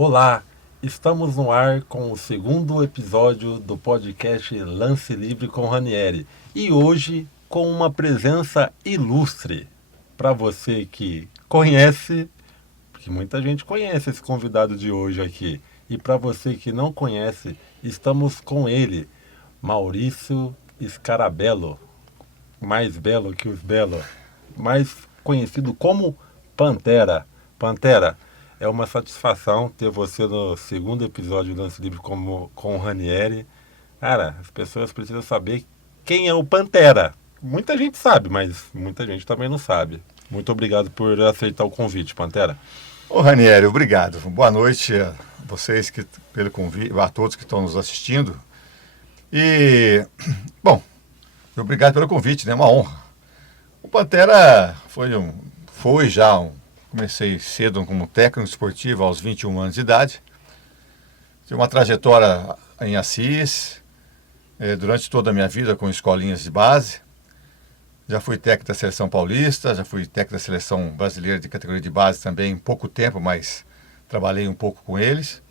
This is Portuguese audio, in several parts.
Olá, estamos no ar com o segundo episódio do podcast Lance Livre com Ranieri e hoje com uma presença ilustre para você que conhece, porque muita gente conhece esse convidado de hoje aqui, e para você que não conhece, estamos com ele, Maurício Scarabello, mais belo que os belos, mais conhecido como Pantera. Pantera, é uma satisfação ter você no segundo episódio do Lance Livre com o Ranieri. Cara, as pessoas precisam saber quem é o Pantera. Muita gente sabe, mas muita gente também não sabe. Muito obrigado por aceitar o convite, Pantera. Ô Ranieri, obrigado. Boa noite a vocês pelo convite, a todos que estão nos assistindo. E, bom, obrigado pelo convite, né? Uma honra. O Pantera comecei cedo como técnico esportivo aos 21 anos de idade. Tive uma trajetória em Assis, durante toda a minha vida com escolinhas de base. Já fui técnico da Seleção Paulista, já fui técnico da Seleção Brasileira de categoria de base também, em pouco tempo, mas trabalhei um pouco com eles.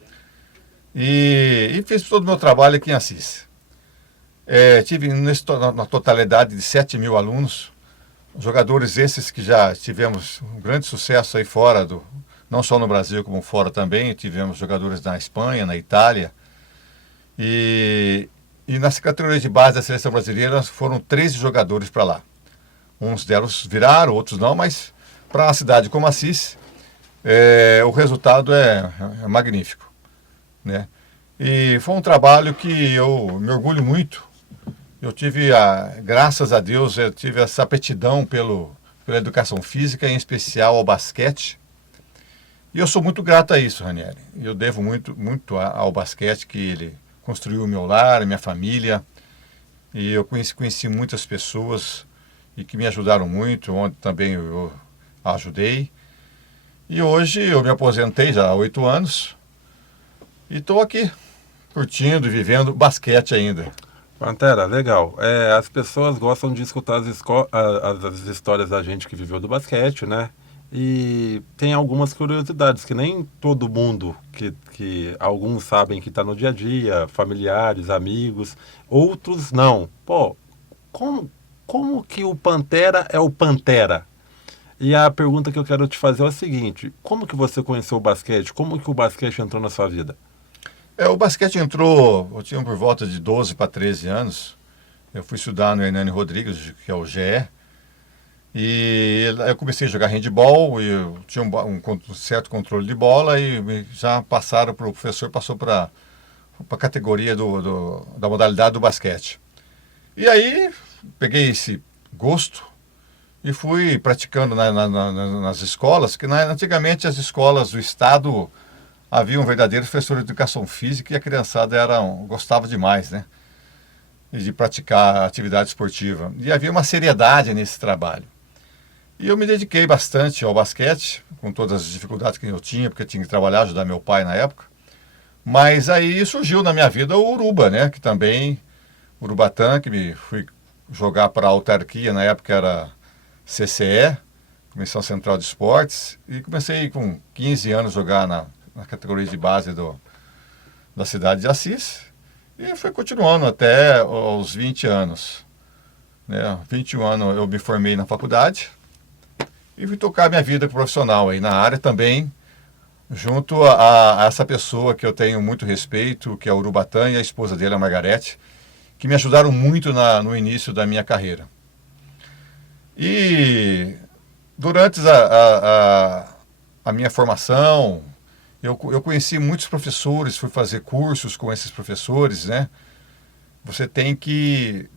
E fiz todo o meu trabalho aqui em Assis. Tive na totalidade de 7.000 alunos, jogadores esses que já tivemos um grande sucesso aí fora, não só no Brasil como fora também. Tivemos jogadores na Espanha, na Itália. E nas categorias de base da Seleção Brasileira foram 13 jogadores para lá. Uns deles viraram, outros não, mas para uma cidade como Assis, o resultado é magnífico, né? E foi um trabalho que eu me orgulho muito. Eu tive, graças a Deus, eu tive essa aptidão pela educação física, em especial ao basquete. E eu sou muito grato a isso, Ranieri. Eu devo muito ao basquete, que ele construiu o meu lar, a minha família. E eu conheci muitas pessoas e que me ajudaram muito, onde também eu ajudei. E hoje eu me aposentei já há 8 anos e estou aqui, curtindo e vivendo basquete ainda. Pantera, legal. As pessoas gostam de escutar as histórias da gente que viveu do basquete, né? E tem algumas curiosidades que nem todo mundo, que alguns sabem que está no dia a dia, familiares, amigos, outros não. Pô, como, como que o Pantera é o Pantera? E a pergunta que eu quero te fazer é o seguinte: como que você conheceu o basquete? Como que o basquete entrou na sua vida? O basquete entrou, eu tinha por volta de 12 para 13 anos. Eu fui estudar no Hernani Rodrigues, que é o GE, e eu comecei a jogar handball, e eu tinha um certo controle de bola, e já passaram para o professor, passou para a categoria da modalidade do basquete. E aí peguei esse gosto e fui praticando nas escolas, que antigamente as escolas do estado havia um verdadeiro professor de educação física e a criançada gostava demais, né? De praticar atividade esportiva. E havia uma seriedade nesse trabalho. E eu me dediquei bastante ao basquete, com todas as dificuldades que eu tinha, porque eu tinha que trabalhar, ajudar meu pai na época. Mas aí surgiu na minha vida o Uruba, né? Que também, Urubatã, que me fui jogar para a autarquia, na época era CCE, Comissão Central de Esportes, e comecei com 15 anos a jogar na categoria de base da cidade de Assis, e fui continuando até os 20 anos. Né? 21 anos eu me formei na faculdade e fui tocar minha vida profissional aí na área também, junto a essa pessoa que eu tenho muito respeito, que é o Urubatã, e a esposa dele, a Margarete, que me ajudaram muito no início da minha carreira. E durante a minha formação, eu conheci muitos professores, fui fazer cursos com esses professores, né? Você tem que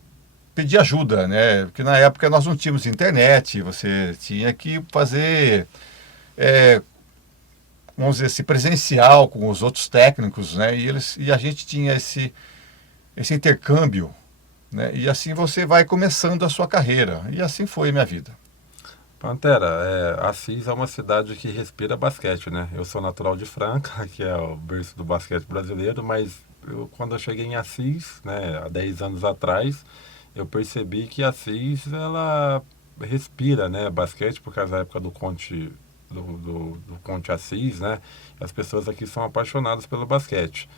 pedir ajuda, né? Porque na época nós não tínhamos internet, você tinha que fazer, vamos dizer assim, presencial com os outros técnicos, né? E a gente tinha esse intercâmbio, né? E assim você vai começando a sua carreira. E assim foi a minha vida. Pantera, Assis é uma cidade que respira basquete, né? Eu sou natural de Franca, que é o berço do basquete brasileiro, mas quando eu cheguei em Assis, né, há 10 anos atrás, eu percebi que Assis, ela respira, né, basquete, por causa da época do Conte do Conte Assis, né? As pessoas aqui são apaixonadas pelo basquete.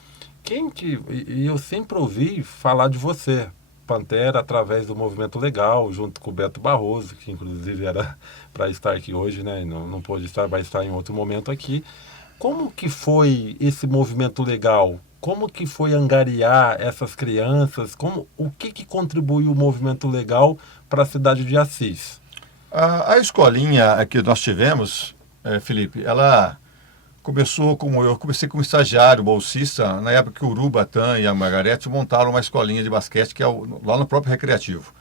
E eu sempre ouvi falar de você, Pantera, através do Movimento Legal, junto com o Beto Barroso, que inclusive era para estar aqui hoje, né? Não pôde estar, vai estar em outro momento aqui. Como que foi esse movimento legal? Como que foi angariar essas crianças? O que contribuiu o movimento legal para a cidade de Assis? A escolinha que nós tivemos, Felipe, ela começou como eu comecei como estagiário, bolsista, na época que o Urubatã e a Margarete montaram uma escolinha de basquete que é lá no próprio Recreativo.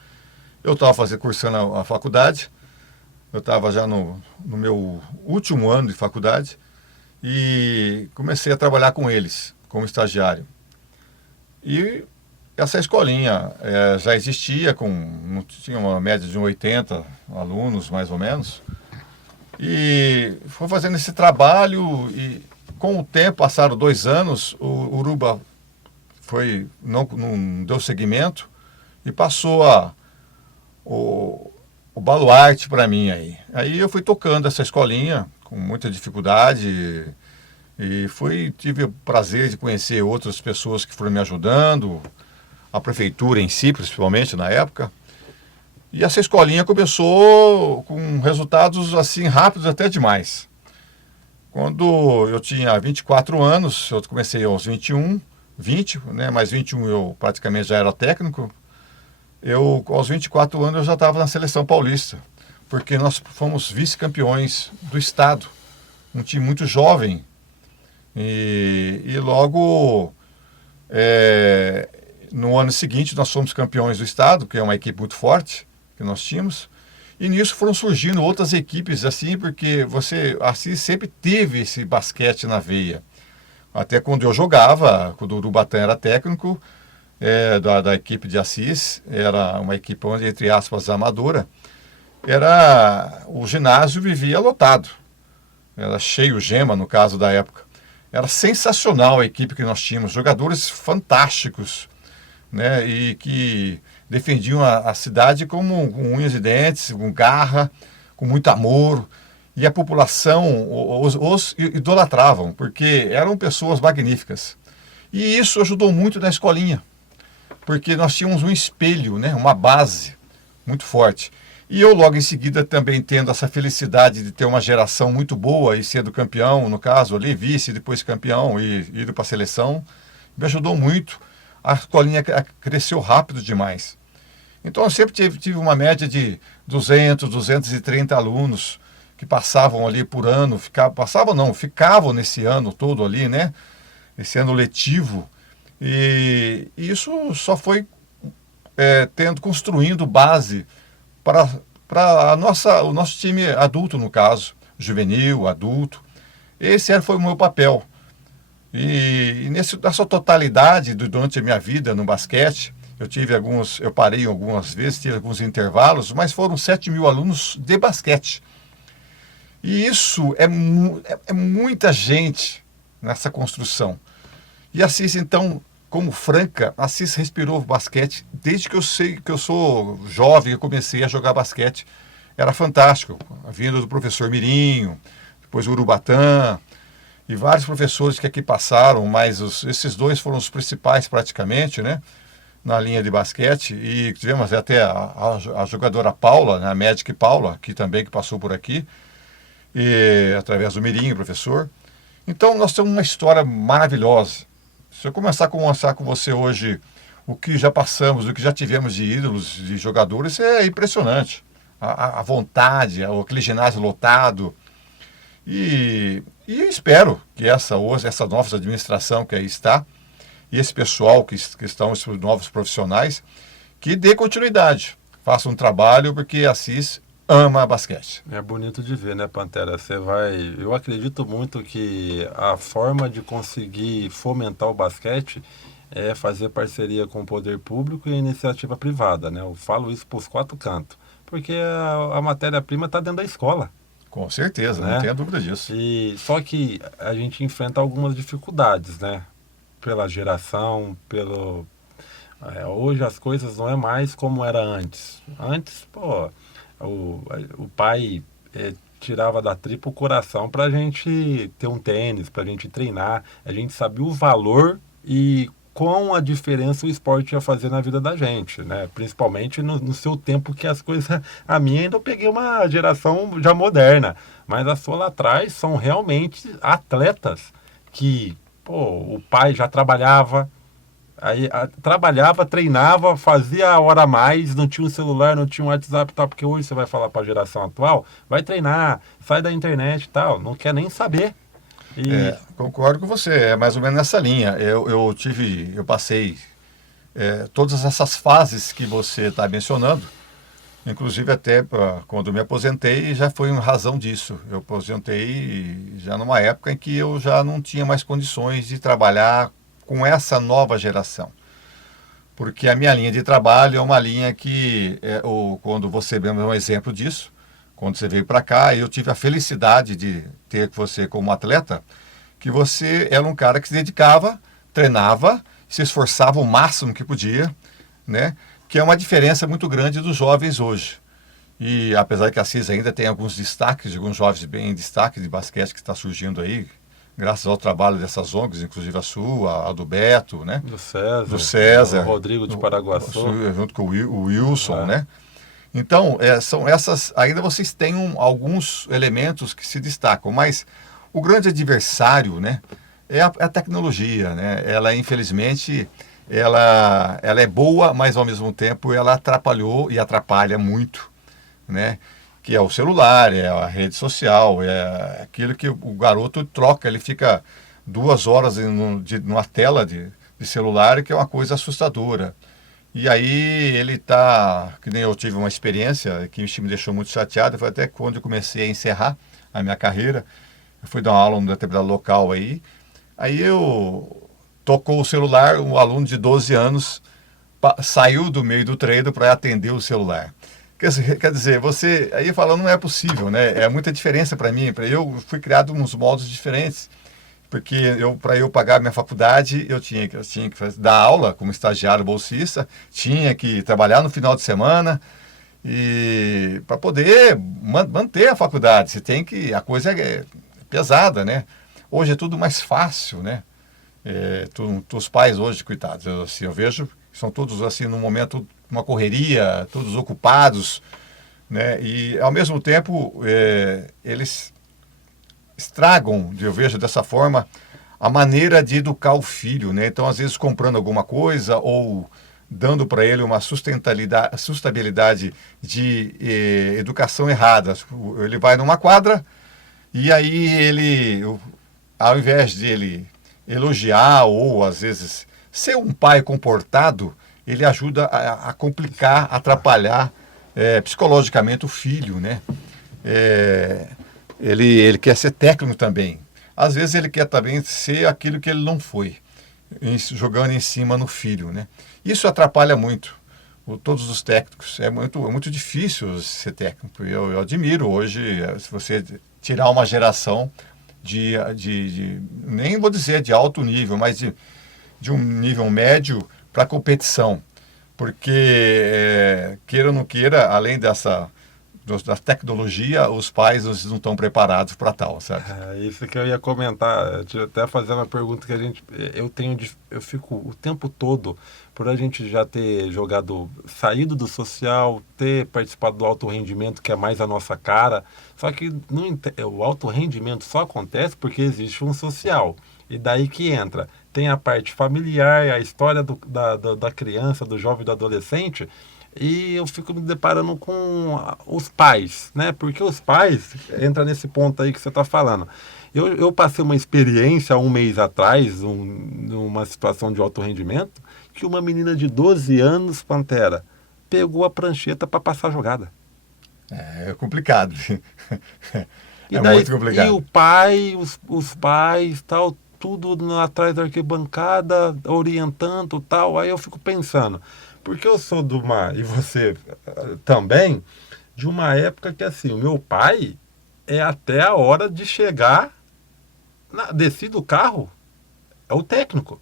Eu estava cursando a faculdade, eu estava já no meu último ano de faculdade e comecei a trabalhar com eles, como estagiário. E essa escolinha já existia, tinha uma média de 80 alunos, mais ou menos. E foi fazendo esse trabalho e com o tempo, passaram 2 anos, o Uruba não deu seguimento e passou o baluarte para mim aí. Aí eu fui tocando essa escolinha com muita dificuldade e tive o prazer de conhecer outras pessoas que foram me ajudando, a prefeitura em si, principalmente na época. E essa escolinha começou com resultados assim rápidos até demais. Quando eu tinha 24 anos, eu comecei aos 20, né, mais 21 eu praticamente já era técnico. Aos 24 anos eu já estava na seleção paulista, porque nós fomos vice-campeões do estado, um time muito jovem. E logo no ano seguinte nós fomos campeões do estado, que é uma equipe muito forte que nós tínhamos, e nisso foram surgindo outras equipes assim, porque assim sempre teve esse basquete na veia. Até quando eu jogava, quando o Urubatã era técnico da equipe de Assis, era uma equipe, entre aspas, amadora, o ginásio vivia lotado, era cheio, Gema no caso da época. Era sensacional a equipe que nós tínhamos, jogadores fantásticos, né, e que defendiam a cidade com unhas e dentes, com garra, com muito amor. E a população os idolatravam, porque eram pessoas magníficas. E isso ajudou muito na escolinha, porque nós tínhamos um espelho, né, uma base muito forte. E eu logo em seguida também tendo essa felicidade de ter uma geração muito boa e sendo campeão, no caso ali, vice, depois campeão e indo para a seleção, me ajudou muito. A escolinha cresceu rápido demais. Então eu sempre tive uma média de 200, 230 alunos que passavam ali por ano, ficavam nesse ano todo ali, né? Esse ano letivo. E isso só foi construindo base para o nosso time adulto, no caso, juvenil, adulto. Esse foi o meu papel. E nessa totalidade, durante a minha vida no basquete, eu parei algumas vezes, tive alguns intervalos, mas foram 7.000 alunos de basquete. E isso é muita gente nessa construção. E Assis, então, como Franca, Assis respirou basquete desde que eu sou jovem, eu comecei a jogar basquete. Era fantástico. A vinda do professor Mirinho, depois o Urubatã, e vários professores que aqui passaram, mas esses dois foram os principais praticamente, né, na linha de basquete. E tivemos até a jogadora Paula, né, a Magic Paula, que passou por aqui, e através do Mirinho, professor. Então nós temos uma história maravilhosa. Se eu começar a conversar com você hoje o que já passamos, o que já tivemos de ídolos, de jogadores, é impressionante. A vontade, aquele ginásio lotado. E eu espero que essa nova administração que aí está, e esse pessoal que estão, esses novos profissionais, que dê continuidade, faça um trabalho, porque Assis ama basquete. É bonito de ver, né, Pantera? Eu acredito muito que a forma de conseguir fomentar o basquete é fazer parceria com o poder público e a iniciativa privada, né? Eu falo isso para os quatro cantos, porque a matéria-prima está dentro da escola. Com certeza, Né? Não tenha dúvida disso. Só que a gente enfrenta algumas dificuldades, né? Pela geração, hoje as coisas não é mais como era antes. Antes, pô, o pai tirava da tripa o coração para a gente ter um tênis, para a gente treinar. A gente sabia o valor e qual a diferença o esporte ia fazer na vida da gente, né? Principalmente no seu tempo que as coisas... A minha ainda eu peguei uma geração já moderna, mas a sua lá atrás são realmente atletas que, pô, o pai já trabalhava, aí trabalhava, treinava, fazia a hora a mais, não tinha um celular, não tinha um WhatsApp e tal, porque hoje você vai falar para a geração atual, vai treinar, sai da internet e tal, não quer nem saber. E Concordo com você, é mais ou menos nessa linha. Eu passei todas essas fases que você está mencionando, inclusive até quando me aposentei, já foi em razão disso. Eu aposentei já numa época em que eu já não tinha mais condições de trabalhar com essa nova geração. Porque a minha linha de trabalho é uma linha que, quando você mesmo é um exemplo disso, quando você veio para cá, eu tive a felicidade de ter você como atleta, que você era um cara que se dedicava, treinava, se esforçava o máximo que podia, né? Que é uma diferença muito grande dos jovens hoje. E apesar que a CIS ainda tem alguns destaques, alguns jovens bem em destaque de basquete que está surgindo aí, graças ao trabalho dessas ONGs, inclusive a sua, a do Beto, né? do César, O Rodrigo de Paraguaçu, junto com o Wilson, né? Então, são essas. Ainda vocês têm alguns elementos que se destacam, mas o grande adversário, né, é a tecnologia, né? Ela, infelizmente, ela é boa, mas ao mesmo tempo ela atrapalhou e atrapalha muito, né? Que é o celular, é a rede social, é aquilo que o garoto troca, ele fica 2 horas numa tela de celular, que é uma coisa assustadora. E aí ele tá, que nem eu tive uma experiência que me deixou muito chateado, foi até quando eu comecei a encerrar a minha carreira, eu fui dar uma aula num determinado local aí eu tocou o celular, um aluno de 12 anos saiu do meio do treino para atender o celular. Quer dizer, você aí falando não é possível, né? É muita diferença para mim, eu fui criado uns modos diferentes. Porque para eu pagar minha faculdade, eu tinha que dar aula como estagiário bolsista, tinha que trabalhar no final de semana, e para poder manter a faculdade, você tem que... A coisa é pesada, né? Hoje é tudo mais fácil, né? Os pais hoje, coitados, eu vejo, são todos assim, num momento, uma correria, todos ocupados, né? E, ao mesmo tempo, eles... estragam, eu vejo dessa forma, a maneira de educar o filho, né? Então, às vezes, comprando alguma coisa ou dando para ele uma sustentabilidade de educação errada. Ele vai numa quadra e aí ao invés de ele elogiar ou, às vezes, ser um pai comportado, ele ajuda a complicar, atrapalhar psicologicamente o filho, né? Ele quer ser técnico também. Às vezes ele quer também ser aquilo que ele não foi, jogando em cima no filho, né? Isso atrapalha muito todos os técnicos. É muito difícil ser técnico. Eu admiro hoje, se você tirar uma geração nem vou dizer de alto nível, mas de um nível médio para competição. Porque, queira ou não queira, além da tecnologia, os pais não estão preparados para tal, sabe? Isso que eu ia comentar, até fazer uma pergunta que eu fico o tempo todo, por a gente já ter saído do social, ter participado do alto rendimento, que é mais a nossa cara, só que o alto rendimento só acontece porque existe um social, e daí que entra, tem a parte familiar, a história da criança, do jovem, do adolescente. E eu fico me deparando com os pais, né? Porque os pais, entra nesse ponto aí que você está falando. Eu passei uma experiência há um mês atrás, numa situação de alto rendimento, que uma menina de 12 anos, Pantera, pegou a prancheta para passar a jogada. É complicado. E daí, muito complicado. E o pai, os pais, tal, tudo atrás da arquibancada, orientando, tal. Aí eu fico pensando... Porque eu sou e você também, de uma época que assim, o meu pai é até a hora de chegar, descer do carro, é o técnico.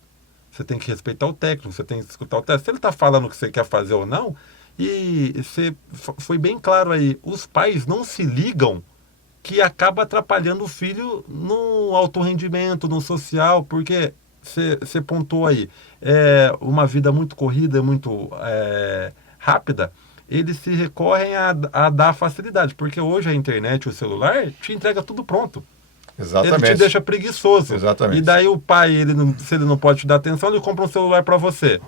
Você tem que respeitar o técnico, você tem que escutar o técnico. Se ele está falando o que você quer fazer ou não, e você foi bem claro aí, os pais não se ligam que acaba atrapalhando o filho no alto rendimento, no social, porque você pontuou aí, uma vida muito corrida, muito rápida, eles se recorrem a dar facilidade, porque hoje a internet, o celular, te entrega tudo pronto. Ele te Exatamente. deixa preguiçoso. E Exatamente. daí o pai, se ele não pode te dar atenção, ele compra um celular para você.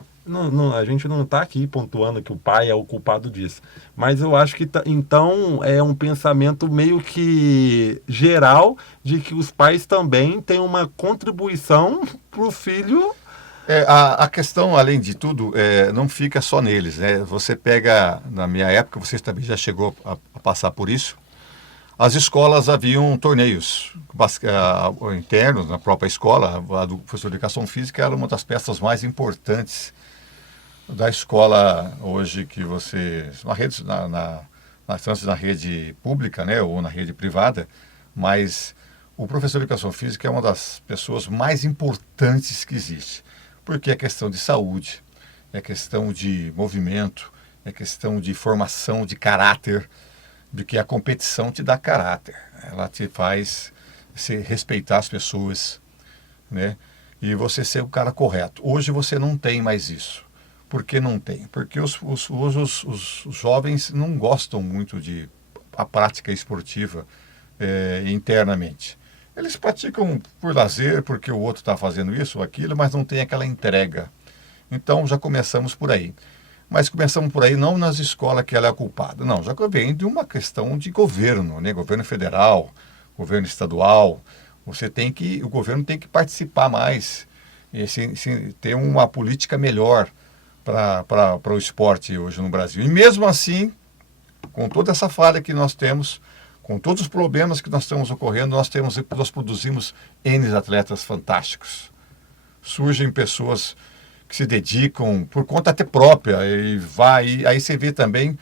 A gente não está aqui pontuando que o pai é o culpado disso. Mas eu acho que então é um pensamento meio que geral de que os pais também têm uma contribuição para o filho. A questão, além de tudo, não fica só neles, né? Você pega, na minha época, você também já chegou a passar por isso. As escolas haviam torneios internos na própria escola. A do professor de educação física era uma das peças mais importantes da escola hoje que você... Tanto na rede pública, né, ou na rede privada, mas o professor de educação física é uma das pessoas mais importantes que existe. Porque é questão de saúde, é questão de movimento, é questão de formação de caráter, de que a competição te dá caráter. Ela te faz respeitar as pessoas, né? E você ser o cara correto. Hoje você não tem mais isso. Por que não tem? Porque os jovens não gostam muito de a prática esportiva internamente. Eles praticam por lazer, porque o outro está fazendo isso ou aquilo, mas não tem aquela entrega. Então já começamos por aí. Mas começamos por aí não nas escolas que ela é culpada. Não, já vem de uma questão de governo, né? Governo federal, governo estadual. O governo tem que participar mais e ter uma política melhor para o esporte hoje no Brasil. E mesmo assim, com toda essa falha que nós temos, com todos os problemas que nós estamos ocorrendo, nós produzimos N atletas fantásticos. Surgem pessoas que se dedicam por conta até própria aí você vê também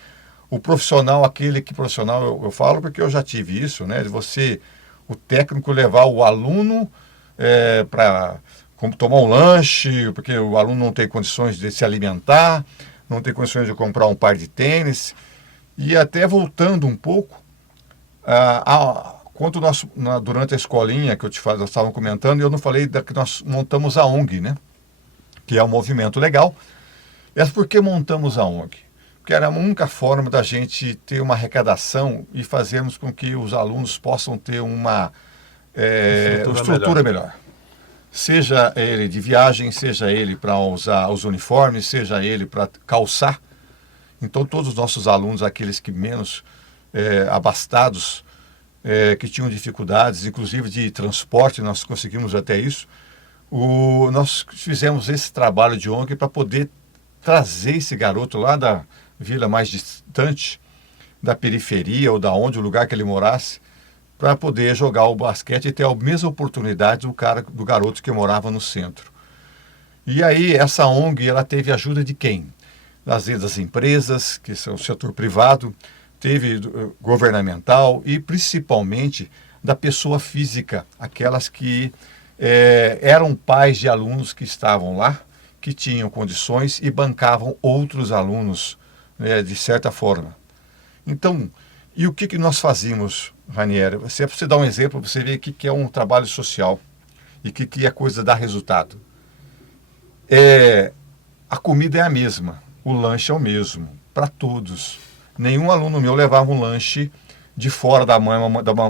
o profissional, eu falo porque eu já tive isso, né? De o técnico levar o aluno para tomar um lanche, porque o aluno não tem condições de se alimentar, não tem condições de comprar um par de tênis. E até voltando um pouco, quando durante a escolinha que nós estávamos comentando, eu não falei que nós montamos a ONG, né? Que é um movimento legal. É por que montamos a ONG? Porque era a única forma da gente ter uma arrecadação e fazermos com que os alunos possam ter uma estrutura melhor. Seja ele de viagem, seja ele para usar os uniformes, seja ele para calçar. Então todos os nossos alunos, aqueles que menos abastados, que tinham dificuldades, inclusive de transporte, nós conseguimos até isso. Nós fizemos esse trabalho de ONG para poder trazer esse garoto lá da vila mais distante, da periferia ou o lugar que ele morasse, para poder jogar o basquete e ter a mesma oportunidade do garoto que morava no centro. E aí essa ONG, ela teve ajuda de quem? Das empresas, que são o setor privado, teve governamental e principalmente da pessoa física, aquelas que eram pais de alunos que estavam lá, que tinham condições e bancavam outros alunos, né, de certa forma. Então, e o que nós fazíamos, Ranieri? Você dá um exemplo, você vê o que é um trabalho social e o que é coisa dar resultado. A comida é a mesma, o lanche é o mesmo, para todos. Nenhum aluno meu levava um lanche de fora da mãe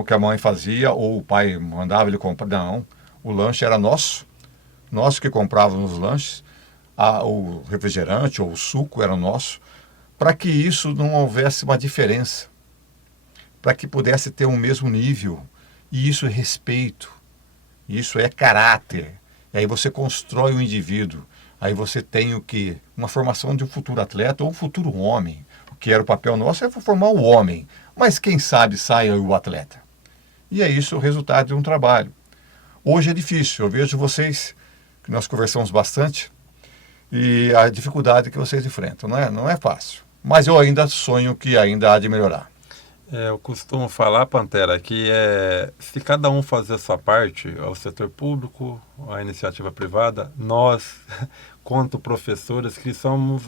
que a mãe fazia, ou o pai mandava ele comprar. Não. O lanche era nosso, nós que comprávamos os lanches, o refrigerante ou o suco era nosso, para que isso não houvesse uma diferença, para que pudesse ter um mesmo nível. E isso é respeito, isso é caráter. E aí você constrói o indivíduo, aí você tem o quê? Uma formação de um futuro atleta ou um futuro homem. O que era o papel nosso é formar o homem, mas quem sabe saia o atleta. E é isso o resultado de um trabalho. Hoje é difícil, eu vejo vocês, que nós conversamos bastante, e a dificuldade que vocês enfrentam, não é fácil. Mas eu ainda sonho que ainda há de melhorar. Eu costumo falar, Pantera, que se cada um fazer a sua parte, o setor público, a iniciativa privada, nós, quanto professores, que somos,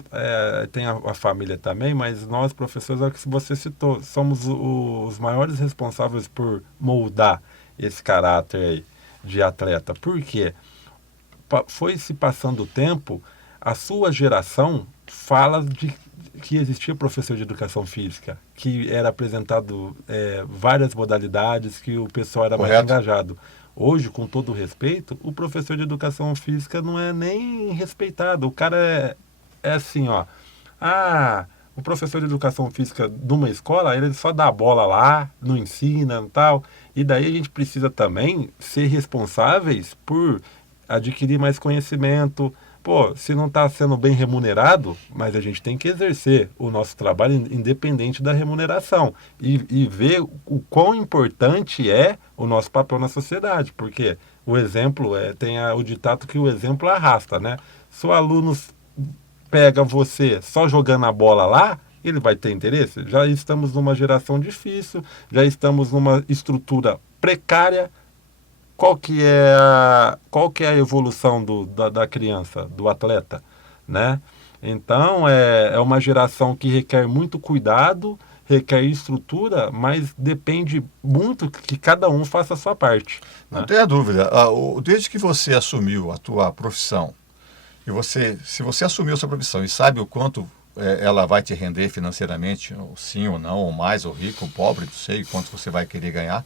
tem a família também, mas nós, professores, é o que você citou, somos os maiores responsáveis por moldar esse caráter aí de atleta. Por quê? Foi se passando o tempo, a sua geração fala de que existia professor de educação física, que era apresentado várias modalidades, que o pessoal era mais Correto? engajado. Hoje, com todo o respeito, o professor de educação física não é nem respeitado. O cara é assim, ó. Ah, o professor de educação física de uma escola, ele só dá a bola lá, não ensina e tal. E daí a gente precisa também ser responsáveis por adquirir mais conhecimento. Pô, se não está sendo bem remunerado, mas a gente tem que exercer o nosso trabalho independente da remuneração e ver o quão importante é o nosso papel na sociedade, porque o exemplo tem o ditado que o exemplo arrasta, né? Se o aluno pega você só jogando a bola lá, ele vai ter interesse? Já estamos numa geração difícil, já estamos numa estrutura precária. Qual que é a evolução da criança, do atleta, né? Então, é uma geração que requer muito cuidado, requer estrutura, mas depende muito que cada um faça a sua parte, Não né? tenha dúvida. Desde que você assumiu a tua profissão, se você assumiu a sua profissão e sabe o quanto ela vai te render financeiramente, ou sim ou não, ou mais, ou rico, ou pobre, não sei quanto você vai querer ganhar,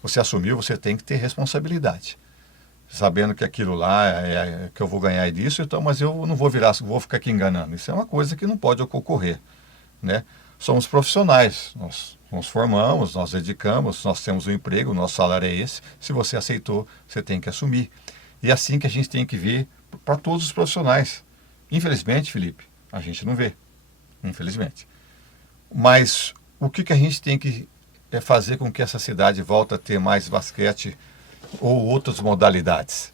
você assumiu, você tem que ter responsabilidade. Sabendo que aquilo lá que eu vou ganhar disso, então, mas eu não vou ficar aqui enganando. Isso é uma coisa que não pode ocorrer, né? Somos profissionais, nós nos formamos, nós dedicamos, nós temos um emprego, o nosso salário é esse. Se você aceitou, você tem que assumir. E é assim que a gente tem que ver para todos os profissionais. Infelizmente, Felipe, a gente não vê, infelizmente. Mas o que a gente tem que fazer com que essa cidade volte a ter mais basquete ou outras modalidades?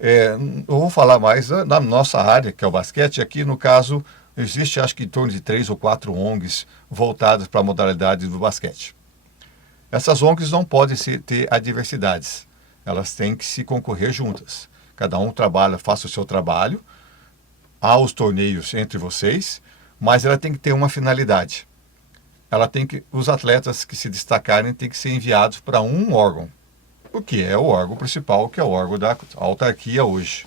Eu vou falar mais da nossa área, que é o basquete. Aqui, no caso, existe acho que em torno de 3 ou 4 ONGs voltadas para a modalidade do basquete. Essas ONGs não podem ter adversidades, elas têm que se concorrer juntas. Cada um trabalha, faça o seu trabalho, há os torneios entre vocês, mas ela tem que ter uma finalidade. Os atletas que se destacarem têm que ser enviados para um órgão, o que é o órgão principal, que é o órgão da autarquia hoje,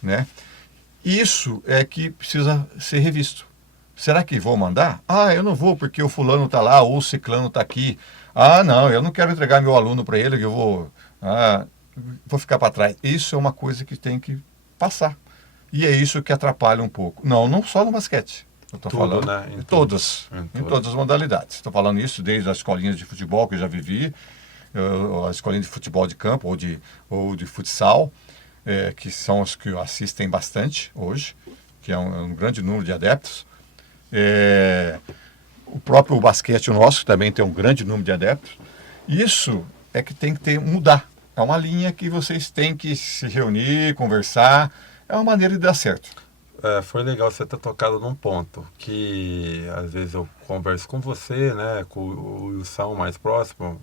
né? Isso é que precisa ser revisto. Será que vou mandar? Ah, eu não vou porque o fulano está lá ou o ciclano está aqui. Ah, não, eu não quero entregar meu aluno para ele, que vou ficar para trás. Isso é uma coisa que tem que passar. E é isso que atrapalha um pouco. Não só no basquete. Eu estou Tudo, falando né? em todas as modalidades. Estou falando isso desde as escolinhas de futebol que eu já vivi, a escolinha de futebol de campo ou de futsal, que são os que assistem bastante hoje, que é um grande número de adeptos. O próprio basquete nosso também tem um grande número de adeptos. Isso é que tem que mudar. É uma linha que vocês têm que se reunir, conversar. É uma maneira de dar certo. Foi legal você ter tocado num ponto que às vezes eu converso com você, né, com o Wilson mais próximo,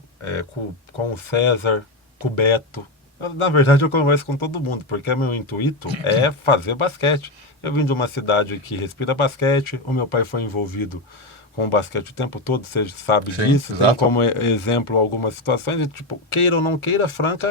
com o César, com o Beto. Na verdade eu converso com todo mundo, porque meu intuito é fazer basquete. Eu vim de uma cidade que respira basquete, o meu pai foi envolvido com o basquete o tempo todo, você sabe Sim, disso, tem exato. como exemplo algumas situações, e, tipo, queira ou não queira, Franca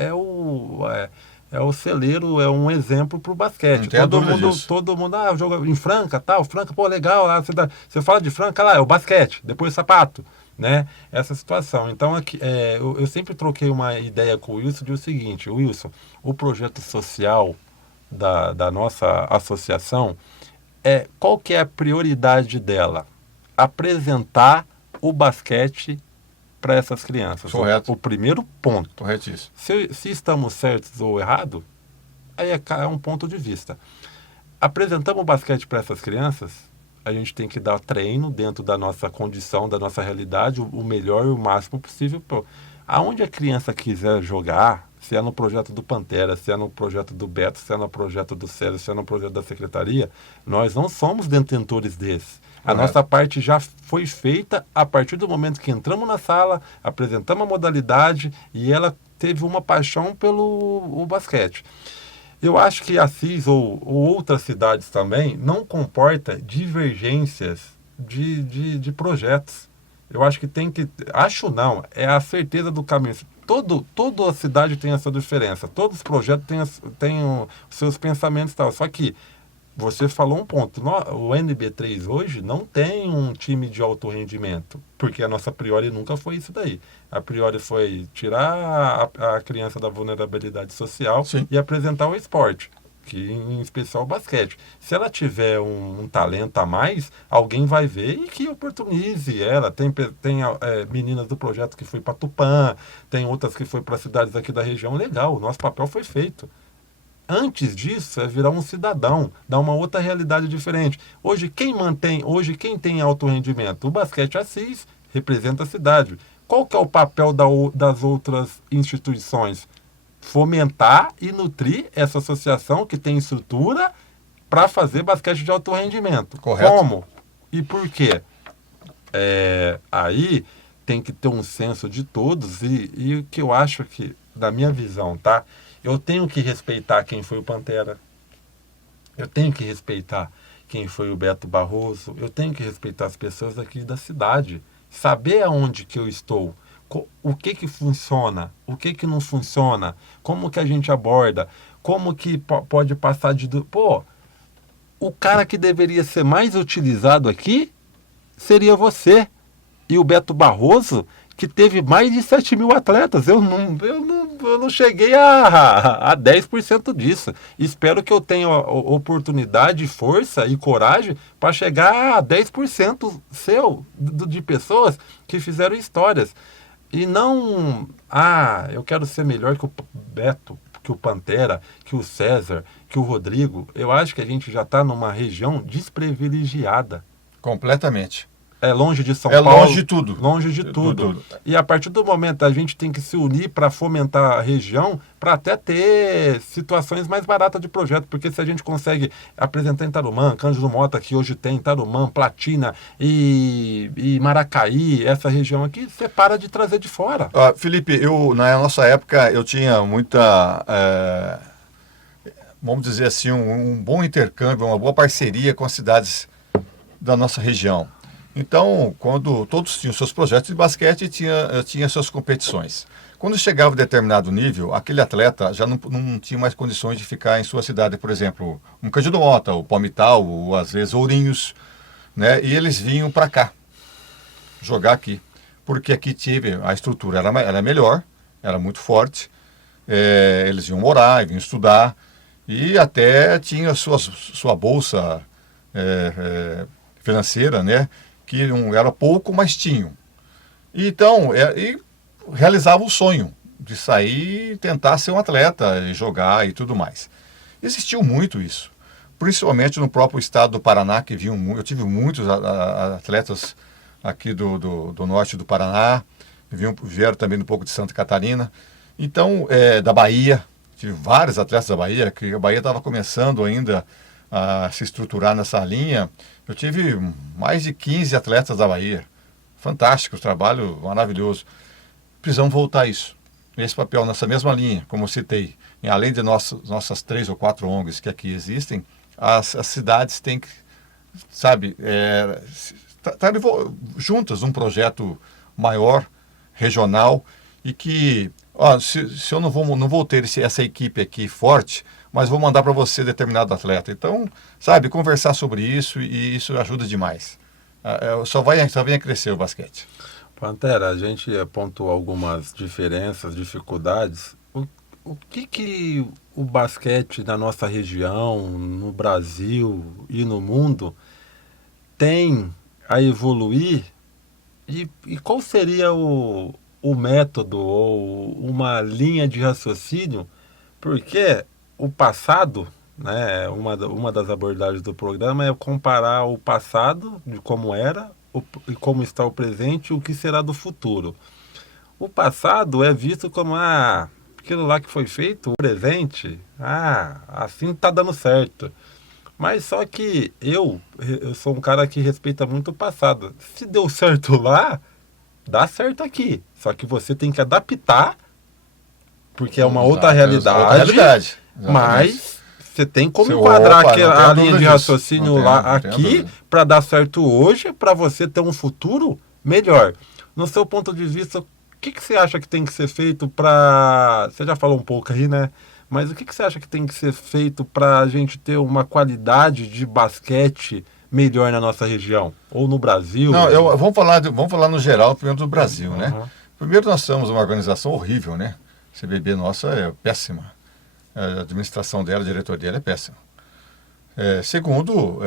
é o celeiro, é um exemplo para o basquete. Não tenha dúvida disso. Todo mundo, joga em Franca, tal, Franca, pô, legal, lá, você fala de Franca, lá, é o basquete, depois sapato, né? Essa situação. Então, aqui, eu sempre troquei uma ideia com o Wilson de o seguinte, Wilson, o projeto social da nossa associação, qual que é a prioridade dela? Apresentar o basquete para essas crianças. Correto. O primeiro ponto. Corretíssimo. Se estamos certos ou errados, aí é um ponto de vista. Apresentamos o basquete para essas crianças, a gente tem que dar treino dentro da nossa condição, da nossa realidade, o melhor e o máximo possível. Aonde a criança quiser jogar, se é no projeto do Pantera, se é no projeto do Beto, se é no projeto do César, se é no projeto da Secretaria, nós não somos detentores desse. A nossa parte já foi feita a partir do momento que entramos na sala, apresentamos a modalidade e ela teve uma paixão pelo o basquete. Eu acho que Assis ou outras cidades também não comporta divergências de projetos. Eu acho que tem que... Acho não, é a certeza do caminho. Toda a cidade tem a sua diferença. Todos os projetos têm os seus pensamentos e tal. Só que você falou um ponto. O NB3 hoje não tem um time de alto rendimento, porque a nossa priori nunca foi isso daí. A priori foi tirar a criança da vulnerabilidade social Sim. e apresentar o esporte, que em especial o basquete. Se ela tiver um talento a mais, alguém vai ver e que oportunize ela. Tem meninas do projeto que foi para Tupã, tem outras que foi para cidades aqui da região. Legal, o nosso papel foi feito. Antes disso, é virar um cidadão, dar uma outra realidade diferente. Hoje, quem tem alto rendimento? O Basquete Assis representa a cidade. Qual que é o papel das outras instituições? Fomentar e nutrir essa associação que tem estrutura para fazer basquete de alto rendimento. Correto. Como? E por quê? Aí tem que ter um senso de todos e o que eu acho que, da minha visão, tá? Eu tenho que respeitar quem foi o Pantera. Eu tenho que respeitar quem foi o Beto Barroso. Eu tenho que respeitar as pessoas aqui da cidade. Saber aonde que eu estou. O que funciona, o que não funciona. Como que a gente aborda. Como que pode passar de... Pô, o cara que deveria ser mais utilizado aqui seria você. E o Beto Barroso, que teve mais de 7.000 atletas. Eu não cheguei a 10% disso. Espero que eu tenha oportunidade, força e coragem para chegar a 10% de pessoas que fizeram histórias. E não, eu quero ser melhor que o Beto, que o Pantera, que o César, que o Rodrigo. Eu acho que a gente já está numa região desprivilegiada. Completamente. É longe de São Paulo. É longe de tudo. Longe de tudo. E a partir do momento a gente tem que se unir para fomentar a região, para até ter situações mais baratas de projeto. Porque se a gente consegue apresentar em Tarumã, Cândido Mota, que hoje tem Tarumã, Platina e Maracaí, essa região aqui, você para de trazer de fora. Felipe, na nossa época eu tinha muita... vamos dizer assim, um bom intercâmbio, uma boa parceria com as cidades da nossa região. Então, quando todos tinham seus projetos de basquete, tinha suas competições. Quando chegava a determinado nível, aquele atleta já não tinha mais condições de ficar em sua cidade. Por exemplo, um Cândido Mota, o Palmital, ou às vezes Ourinhos, né? E eles vinham para cá, jogar aqui. Porque aqui a estrutura era melhor, era muito forte. Eles iam morar, vinham estudar. E até tinha sua bolsa financeira, né? Que era pouco, mas tinham. Então, realizava o sonho de sair e tentar ser um atleta, e jogar e tudo mais. Existiu muito isso, principalmente no próprio estado do Paraná, que eu tive muitos atletas aqui do norte do Paraná, vieram também um pouco de Santa Catarina. Então, da Bahia, tive vários atletas da Bahia, que a Bahia estava começando ainda a se estruturar nessa linha. Eu tive mais de 15 atletas da Bahia. Fantástico, trabalho maravilhoso. Precisamos voltar a isso. Esse papel nessa mesma linha, como eu citei. E além de nossas 3 ou 4 ONGs que aqui existem, as cidades têm que, sabe, estar juntas num projeto maior, regional, e que, se eu não vou ter essa equipe aqui forte, mas vou mandar para você determinado atleta. Então, sabe, conversar sobre isso, e isso ajuda demais. Só vai a crescer o basquete. Pantera, a gente apontou algumas diferenças, dificuldades. O que o basquete na nossa região, no Brasil e no mundo tem a evoluir? E qual seria o método ou uma linha de raciocínio? Porque o passado, né, uma das abordagens do programa é comparar o passado, de como era, e como está o presente e o que será do futuro. O passado é visto como, aquilo lá que foi feito, o presente, assim está dando certo. Mas só que eu sou um cara que respeita muito o passado. Se deu certo lá, dá certo aqui. Só que você tem que adaptar, porque é uma outra Exato, realidade, outra realidade. Exatamente. mas você tem como Seu enquadrar opa, não a tenho linha dúvida de disso. raciocínio lá Não tenho aqui dúvida. para dar certo hoje, para você ter um futuro melhor. No seu ponto de vista, o que você acha que tem que ser feito para... Você já falou um pouco aí, né? Mas o que você acha que tem que ser feito para a gente ter uma qualidade de basquete melhor na nossa região? Ou no Brasil? Não, vamos falar no geral, primeiro do Brasil, né? Uhum. Primeiro nós temos uma organização horrível, né? A CBB nossa é péssima. A administração dela, a diretoria dela é péssima. Segundo,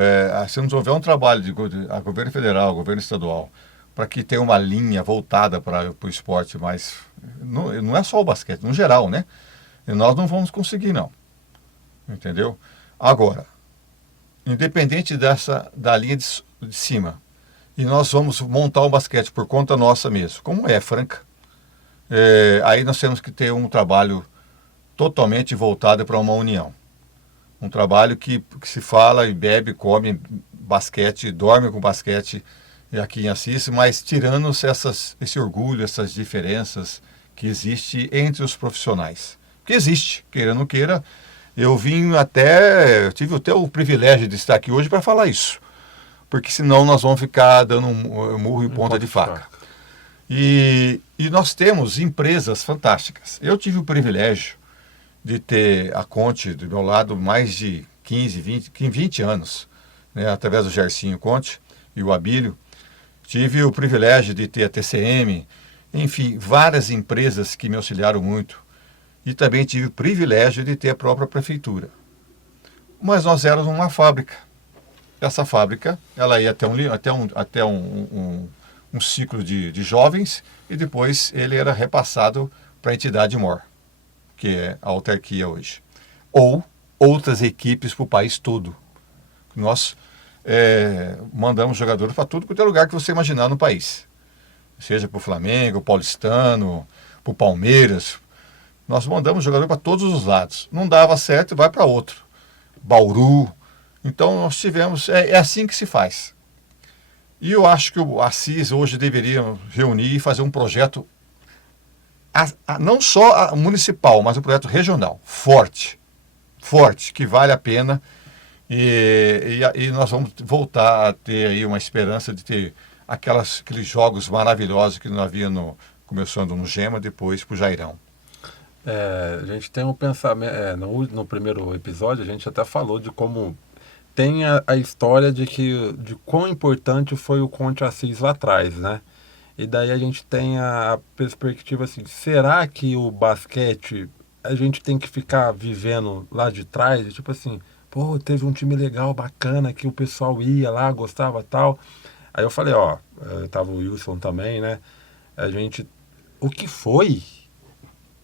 se não houver um trabalho a governo federal, governo estadual, para que tenha uma linha voltada para o esporte, mas não é só o basquete, no geral, né? E nós não vamos conseguir, não. Entendeu? Agora, independente da linha de cima, e nós vamos montar o basquete por conta nossa mesmo, como é Franca, aí nós temos que ter um trabalho totalmente voltado para uma união. Um trabalho que se fala e bebe, come basquete, dorme com basquete aqui em Assis, mas tirando esse orgulho, essas diferenças que existe entre os profissionais. Que existe, queira ou não queira. Eu tive até o privilégio de estar aqui hoje para falar isso. Porque senão nós vamos ficar dando um murro em ponta de faca. E nós temos empresas fantásticas. Eu tive o privilégio de ter a Conte do meu lado mais de 20 anos, né, através do Gercinho Conte e o Abílio. Tive o privilégio de ter a TCM, enfim, várias empresas que me auxiliaram muito. E também tive o privilégio de ter a própria prefeitura. Mas nós éramos uma fábrica. Essa fábrica, ela ia até um ciclo de jovens e depois ele era repassado para a entidade maior, que é a autarquia hoje. Ou outras equipes para o país todo. Nós mandamos jogadores para tudo quanto é lugar que você imaginar no país. Seja para o Flamengo, Paulistano, para o Palmeiras. Nós mandamos jogador para todos os lados. Não dava certo, vai para outro. Bauru. Então nós tivemos... É assim que se faz. E eu acho que o Assis hoje deveria reunir e fazer um projeto, não só municipal, mas um projeto regional, forte, que vale a pena. E nós vamos voltar a ter aí uma esperança de ter aqueles jogos maravilhosos que nós havia começando no Gema, depois para o Jairão. A gente tem um pensamento. No primeiro episódio, a gente até falou de como tem a história de quão importante foi o Conte Assis lá atrás, né? E daí a gente tem a perspectiva assim: será que o basquete a gente tem que ficar vivendo lá de trás? Tipo assim, pô, teve um time legal, bacana, que o pessoal ia lá, gostava tal. Aí eu falei, tava o Wilson também, né? O que foi?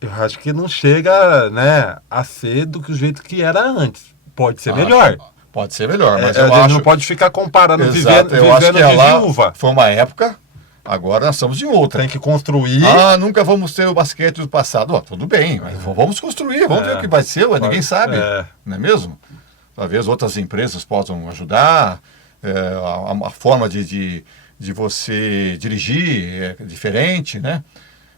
Eu acho que não chega, né, a ser do jeito que era antes. Pode ser melhor. Pode ser melhor, mas a gente não pode ficar comparando, vivendo de viúva. Foi uma época, agora nós estamos em outra. Tem que construir. Nunca vamos ter o basquete do passado. Tudo bem, mas vamos construir, vamos ver o que vai ser, ninguém sabe, não é mesmo? Talvez outras empresas possam ajudar, a forma de você dirigir é diferente, né?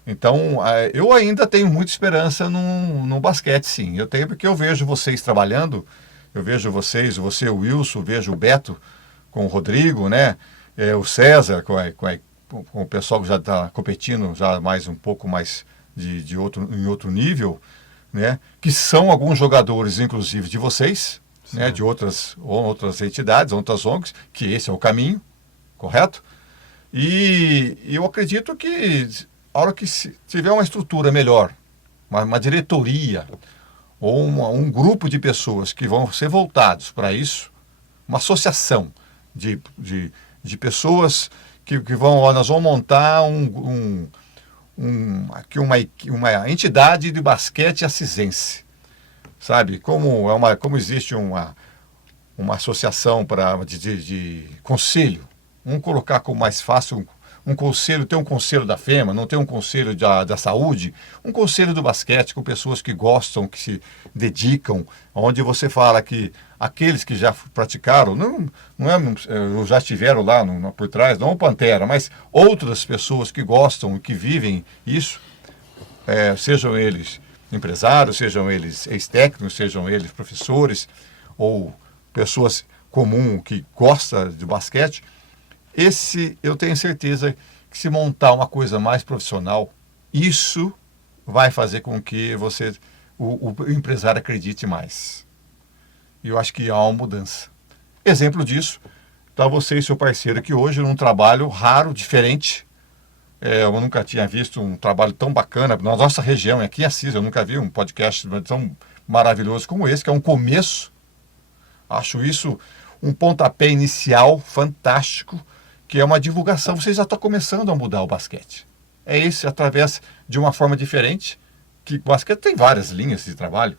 Então, eu ainda tenho muita esperança no basquete, sim. Eu tenho porque eu vejo vocês trabalhando, eu vejo você, o Wilson, vejo o Beto com o Rodrigo, né? O César com o pessoal que já está competindo já um pouco mais em outro nível, né? Que são alguns jogadores, inclusive, de vocês, né? De outras entidades, outras ONGs, que esse é o caminho, correto? E eu acredito que a hora que tiver uma estrutura melhor, uma diretoria, ou um grupo de pessoas que vão ser voltados para isso, uma associação de pessoas que nós vamos montar uma entidade de basquete assisense, sabe? Como existe uma associação de conselho, vamos colocar como mais fácil um conselho, tem um conselho da FEMA, não tem um conselho da saúde, um conselho do basquete com pessoas que gostam, que se dedicam, onde você fala que aqueles que já praticaram, já estiveram lá por trás, não o Pantera, mas outras pessoas que gostam e que vivem isso, sejam eles empresários, sejam eles ex-técnicos, sejam eles professores ou pessoas comuns que gostam de basquete, eu tenho certeza que se montar uma coisa mais profissional, isso vai fazer com que o empresário acredite mais. E eu acho que há uma mudança. Exemplo disso, está você e seu parceiro aqui hoje num trabalho raro, diferente. Eu nunca tinha visto um trabalho tão bacana na nossa região, aqui em Assis, eu nunca vi um podcast tão maravilhoso como esse, que é um começo. Acho isso um pontapé inicial fantástico, que é uma divulgação. Você já está começando a mudar o basquete. É isso, através de uma forma diferente, que o basquete tem várias linhas de trabalho.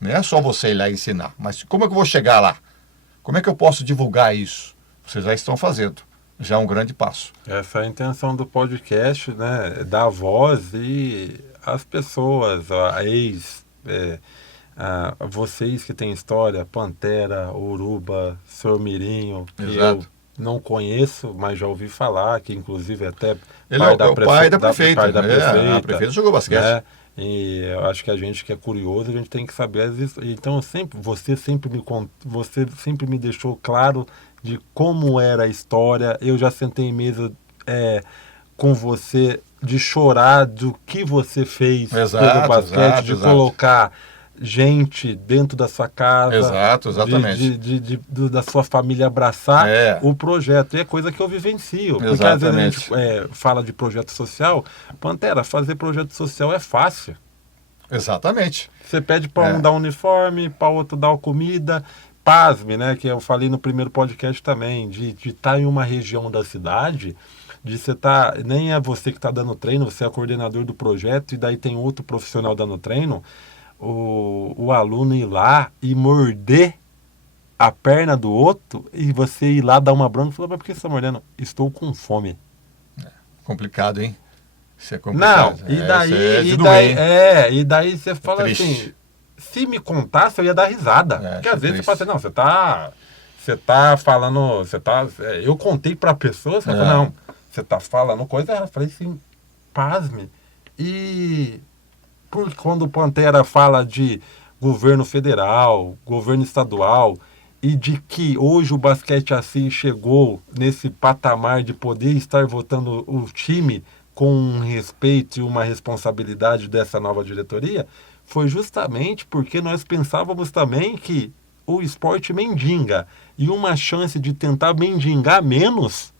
Não é só você ir lá ensinar, mas como é que eu vou chegar lá? Como é que eu posso divulgar isso? Vocês já estão fazendo. Já é um grande passo. Essa é a intenção do podcast, né? Dar voz e as pessoas, vocês que têm história, Pantera, Uruba, Sr. Mirinho, que Exato. eu não conheço, mas já ouvi falar, que inclusive até Ele é o pai da prefeita. Pai da prefeita, A prefeita jogou basquete. né? E eu acho que a gente que é curioso, a gente tem que saber. Então, você sempre me deixou claro de como era a história. Eu já sentei em mesa com você de chorar do que você fez pelo basquete, de colocar gente dentro da sua casa, exatamente. da sua família abraçar o projeto. E é coisa que eu vivencio. Porque às vezes a gente fala de projeto social. Pantera, fazer projeto social é fácil. Exatamente. Você pede para um dar uniforme, para outro dar comida. Pasme, né? Que eu falei no primeiro podcast também, de estar em uma região da cidade, de você estar, nem é você que está dando treino, você é coordenador do projeto, e daí tem outro profissional dando treino, o aluno ir lá e morder a perna do outro, e você ir lá dar uma bronca e falar, mas por que você está mordendo? Estou com fome. Complicado, hein? Isso é complicado. Não, e daí você fala assim, se me contasse, eu ia dar risada. Porque às vezes você fala assim, não, você tá falando, eu contei pra pessoa, você fala, não, você tá falando coisa, eu falei assim, pasme. E quando o Pantera fala de governo federal, governo estadual, e de que hoje o basquete assim chegou nesse patamar de poder estar votando o time com um respeito e uma responsabilidade dessa nova diretoria, foi justamente porque nós pensávamos também que o esporte mendiga. E uma chance de tentar mendigar menos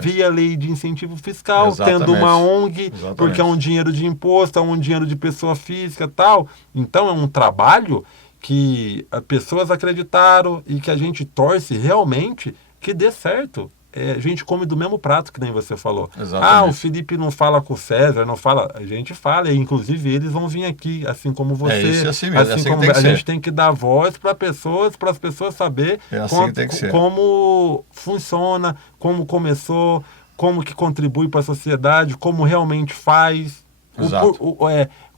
via lei de incentivo fiscal, tendo uma ONG, porque é um dinheiro de imposto, é um dinheiro de pessoa física e tal. Então é um trabalho que as pessoas acreditaram e que a gente torce realmente que dê certo. A gente come do mesmo prato, que nem você falou. Exatamente. O Felipe não fala com o César, não fala. A gente fala, e inclusive eles vão vir aqui, assim como você. Isso é assim mesmo. Assim como a gente tem que dar voz para as pessoas saber como funciona, como começou, como que contribui para a sociedade, como realmente faz.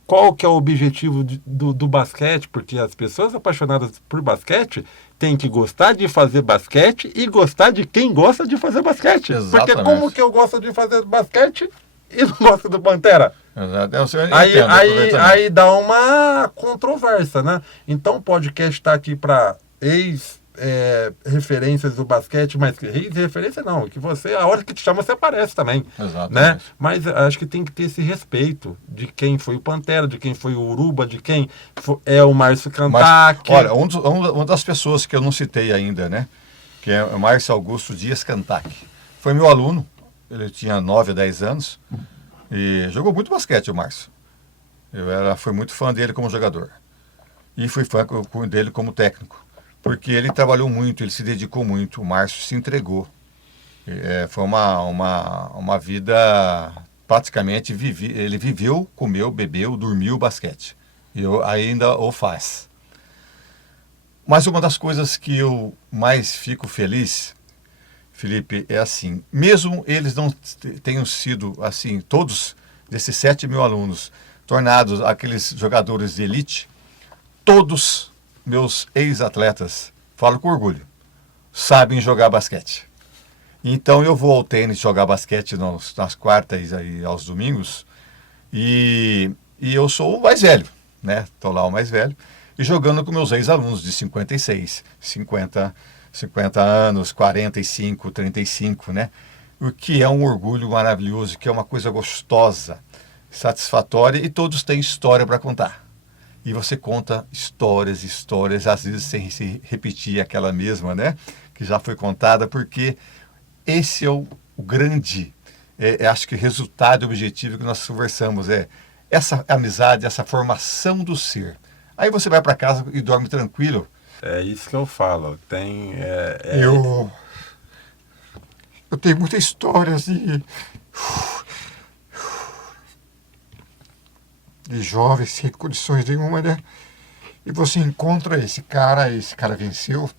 Qual que é o objetivo do basquete, porque as pessoas apaixonadas por basquete têm que gostar de fazer basquete e gostar de quem gosta de fazer basquete. Exatamente. Porque como que eu gosto de fazer basquete e não gosto do Pantera? Aí dá uma controvérsia, né? Então o podcast está aqui para referências do basquete, mas referência não, que você, a hora que te chama, você aparece também. Exatamente. Né? Mas acho que tem que ter esse respeito de quem foi o Pantera, de quem foi o Uruba, de quem é o Márcio Cantac. Olha, uma das pessoas que eu não citei ainda, né? Que é o Márcio Augusto Dias Cantac. Foi meu aluno, ele tinha 9 a 10 anos e jogou muito basquete, o Márcio. Fui muito fã dele como jogador e fui fã dele como técnico. Porque ele trabalhou muito, ele se dedicou muito, o Márcio se entregou. Foi uma vida, praticamente, ele viveu, comeu, bebeu, dormiu basquete. E ainda o faz. Mas uma das coisas que eu mais fico feliz Felipe, é assim, mesmo eles não tenham sido, assim, todos desses 7.000 alunos tornados aqueles jogadores de elite, todos meus ex-atletas, falo com orgulho, sabem jogar basquete. Então eu vou ao tênis jogar basquete nas quartas e aos domingos, e eu sou o mais velho, né? Estou lá o mais velho, e jogando com meus ex-alunos de 56, 50 anos, 45, 35, né? O que é um orgulho maravilhoso, que é uma coisa gostosa, satisfatória, e todos têm história para contar. E você conta histórias, às vezes sem se repetir aquela mesma, né? Que já foi contada, porque esse é o grande, acho que resultado objetivo que nós conversamos, essa amizade, essa formação do ser. Aí você vai para casa e dorme tranquilo. É isso que eu falo. Eu tenho muitas histórias de jovens sem condições nenhuma, né? E você encontra esse cara venceu.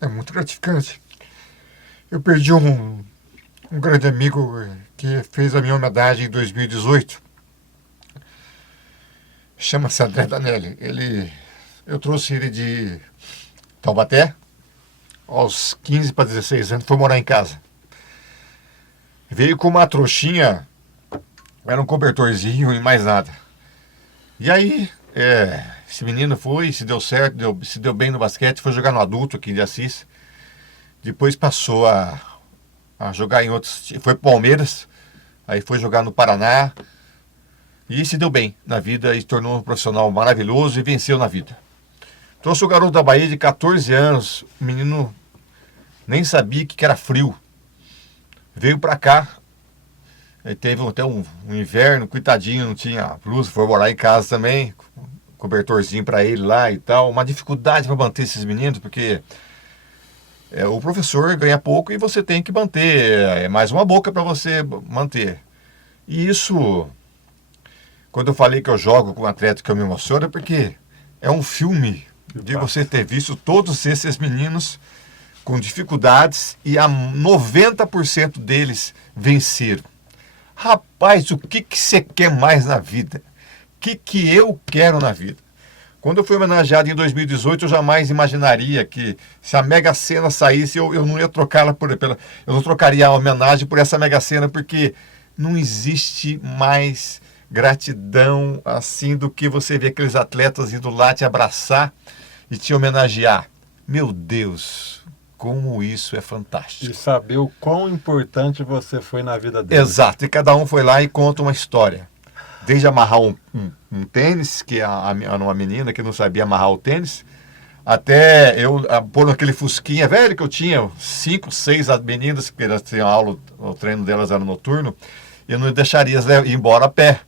É muito gratificante. Eu perdi um grande amigo que fez a minha homenagem em 2018. Chama-se André Danelli. Eu trouxe ele de Taubaté, aos 15 para 16 anos, foi morar em casa. Veio com uma trouxinha, era um cobertorzinho e mais nada. E aí, esse menino foi, se deu certo, se deu bem no basquete, foi jogar no adulto aqui de Assis. Depois passou a jogar em outros, foi para Palmeiras, aí foi jogar no Paraná. E se deu bem na vida e se tornou um profissional maravilhoso e venceu na vida. Trouxe o garoto da Bahia de 14 anos, o menino nem sabia que era frio. Veio pra cá, teve até um inverno, coitadinho, não tinha blusa, foi morar em casa também, cobertorzinho pra ele lá e tal. Uma dificuldade para manter esses meninos, porque o professor ganha pouco e você tem que manter, mais uma boca para você manter. E isso, quando eu falei que eu jogo com um atleta que eu me emociono, é porque é um filme de você ter visto todos esses meninos com dificuldades e a 90% deles venceram. Rapaz, o que você quer mais na vida? O que eu quero na vida? Quando eu fui homenageado em 2018, eu jamais imaginaria que se a Mega Sena saísse, eu não ia trocá-la eu não trocaria a homenagem por essa Mega Sena, porque não existe mais gratidão assim do que você ver aqueles atletas indo lá te abraçar e te homenagear. Meu Deus, como isso é fantástico. E saber o quão importante você foi na vida deles. Exato, e cada um foi lá e conta uma história. Desde amarrar um tênis, que uma menina que não sabia amarrar o tênis, até eu pôr naquele fusquinha velho que eu tinha, 5, 6 meninas, porque elas tinham aula, o treino delas era noturno, eu não deixaria elas ir embora a pé.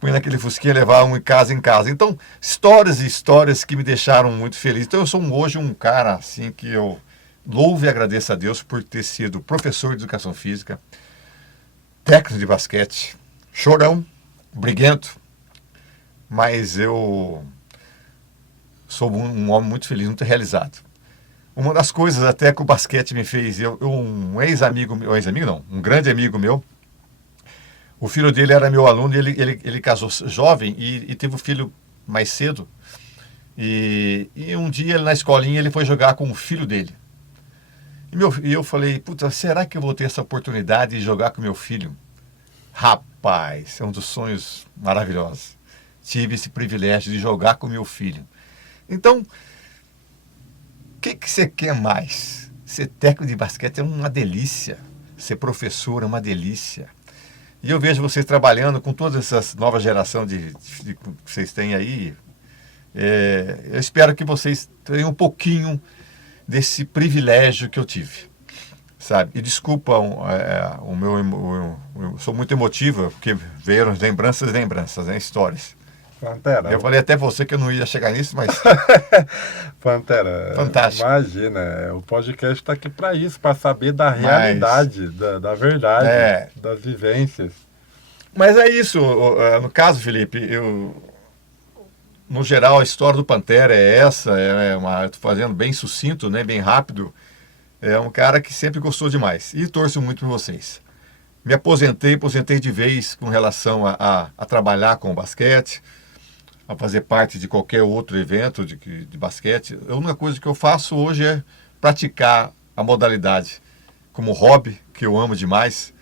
Põe naquele fusquinha e levar um em casa. Então, histórias e histórias que me deixaram muito feliz. Então, eu sou hoje um cara assim que eu louvo e agradeço a Deus por ter sido professor de educação física, técnico de basquete, chorão, briguento, mas eu sou um homem muito feliz, muito realizado. Uma das coisas até que o basquete me fez, um grande amigo meu, o filho dele era meu aluno e ele casou jovem e teve um filho mais cedo. E um dia na escolinha ele foi jogar com o filho dele. E eu falei, puta, será que eu vou ter essa oportunidade de jogar com meu filho? Rapaz, é um dos sonhos maravilhosos. Tive esse privilégio de jogar com meu filho. Então, o que você quer mais? Ser técnico de basquete é uma delícia. Ser professor é uma delícia. E eu vejo vocês trabalhando com toda essa nova geração que vocês têm aí. Eu espero que vocês tenham um pouquinho desse privilégio que eu tive, sabe? E desculpa eu sou muito emotiva, porque vieram lembranças, né? Histórias. Pantera. Eu falei até você que eu não ia chegar nisso, mas... Pantera, fantástico. Imagina, o podcast está aqui para isso, para saber da realidade, da verdade, das vivências. Mas é isso, no caso, Felipe, no geral, a história do Pantera é essa, estou fazendo bem sucinto, né, bem rápido. É um cara que sempre gostou demais e torço muito por vocês. Me aposentei de vez com relação a trabalhar com o basquete, a fazer parte de qualquer outro evento de basquete. A única coisa que eu faço hoje é praticar a modalidade como hobby, que eu amo demais,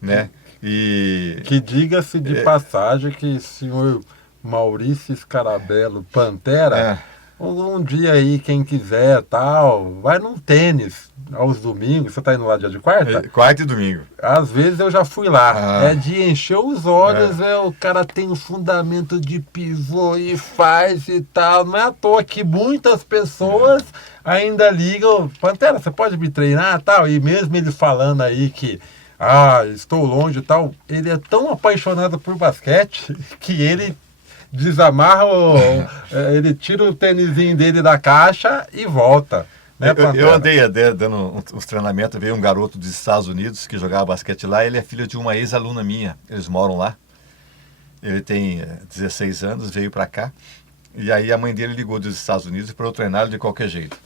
né? E Que diga-se de passagem que o senhor Maurício Scarabello Pantera, um dia aí, quem quiser, tal, vai num tênis aos domingos. Você tá indo lá dia de quarta? Quarta e domingo. Às vezes eu já fui lá. É de encher os olhos, o cara tem um fundamento de pivô e faz e tal. Não é à toa que muitas pessoas ainda ligam, Pantera, você pode me treinar tal? E mesmo ele falando aí que estou longe e tal, ele é tão apaixonado por basquete que ele desamarra, ele tira o tênisinho dele da caixa e volta. Né, eu andei dando uns treinamentos, veio um garoto dos Estados Unidos que jogava basquete lá, ele é filho de uma ex-aluna minha, eles moram lá. Ele tem 16 anos, veio para cá, e aí a mãe dele ligou dos Estados Unidos para eu treinar de qualquer jeito.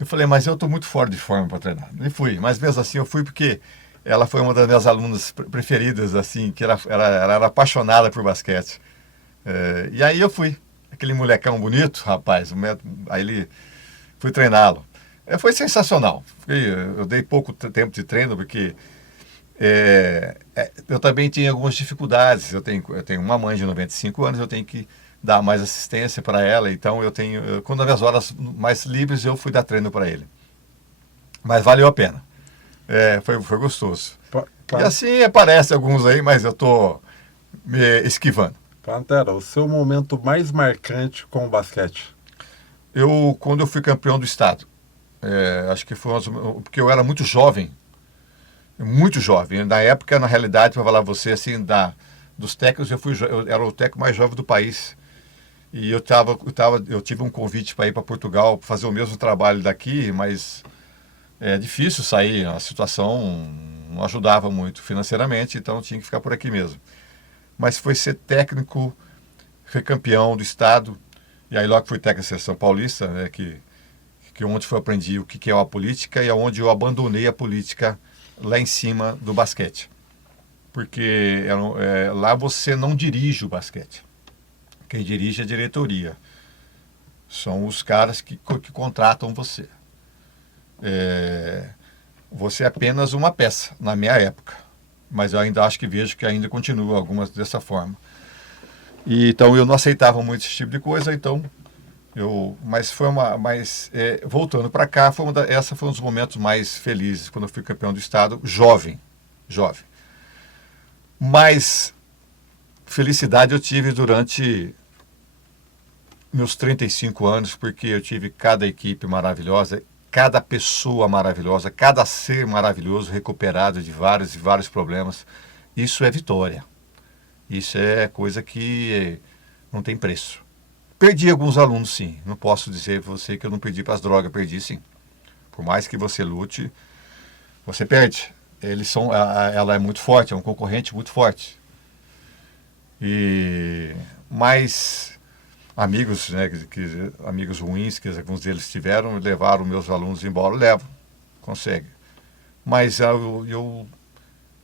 Eu falei, mas eu estou muito fora de forma para treinar. E fui, mas mesmo assim eu fui porque ela foi uma das minhas alunas preferidas, assim, que ela era apaixonada por basquete. E aí eu fui, aquele molecão bonito, rapaz, aí fui treiná-lo. Foi sensacional. Eu dei pouco tempo de treino, porque eu também tinha algumas dificuldades. Eu tenho uma mãe de 95 anos, eu tenho que dar mais assistência para ela, então quando as minhas horas mais livres, eu fui dar treino para ele. Mas valeu a pena. Foi gostoso. E assim aparece alguns aí, mas eu estou me esquivando. Pantera, o seu momento mais marcante com o basquete? Quando eu fui campeão do estado, acho que foi porque eu era muito jovem. Muito jovem. Na época, na realidade, para falar a você, assim, dos técnicos, eu era o técnico mais jovem do país. E eu tive um convite para ir para Portugal para fazer o mesmo trabalho daqui, mas é difícil sair, a situação não ajudava muito financeiramente, então tinha que ficar por aqui mesmo. Mas foi ser técnico, foi campeão do estado, e aí logo fui técnico da Seleção Paulista, né, que onde eu aprendi o que é a política e onde eu abandonei a política lá em cima do basquete. Porque lá você não dirige o basquete. Quem dirige é a diretoria. São os caras que contratam você. Você é apenas uma peça, na minha época. Mas eu ainda vejo que ainda continua algumas dessa forma. Então eu não aceitava muito esse tipo de coisa, voltando para cá, essa foi um dos momentos mais felizes, quando eu fui campeão do estado, jovem. Mas felicidade eu tive durante meus 35 anos, porque eu tive cada equipe maravilhosa, cada pessoa maravilhosa, cada ser maravilhoso, recuperado de vários e vários problemas. Isso é vitória. Isso é coisa que não tem preço. Perdi alguns alunos, sim. Não posso dizer para você que eu não perdi para as drogas, perdi sim. Por mais que você lute, você perde. Ela é muito forte, é um concorrente muito forte. Mas amigos, né, amigos ruins que alguns deles tiveram, levaram meus alunos embora, levam, consegue. Mas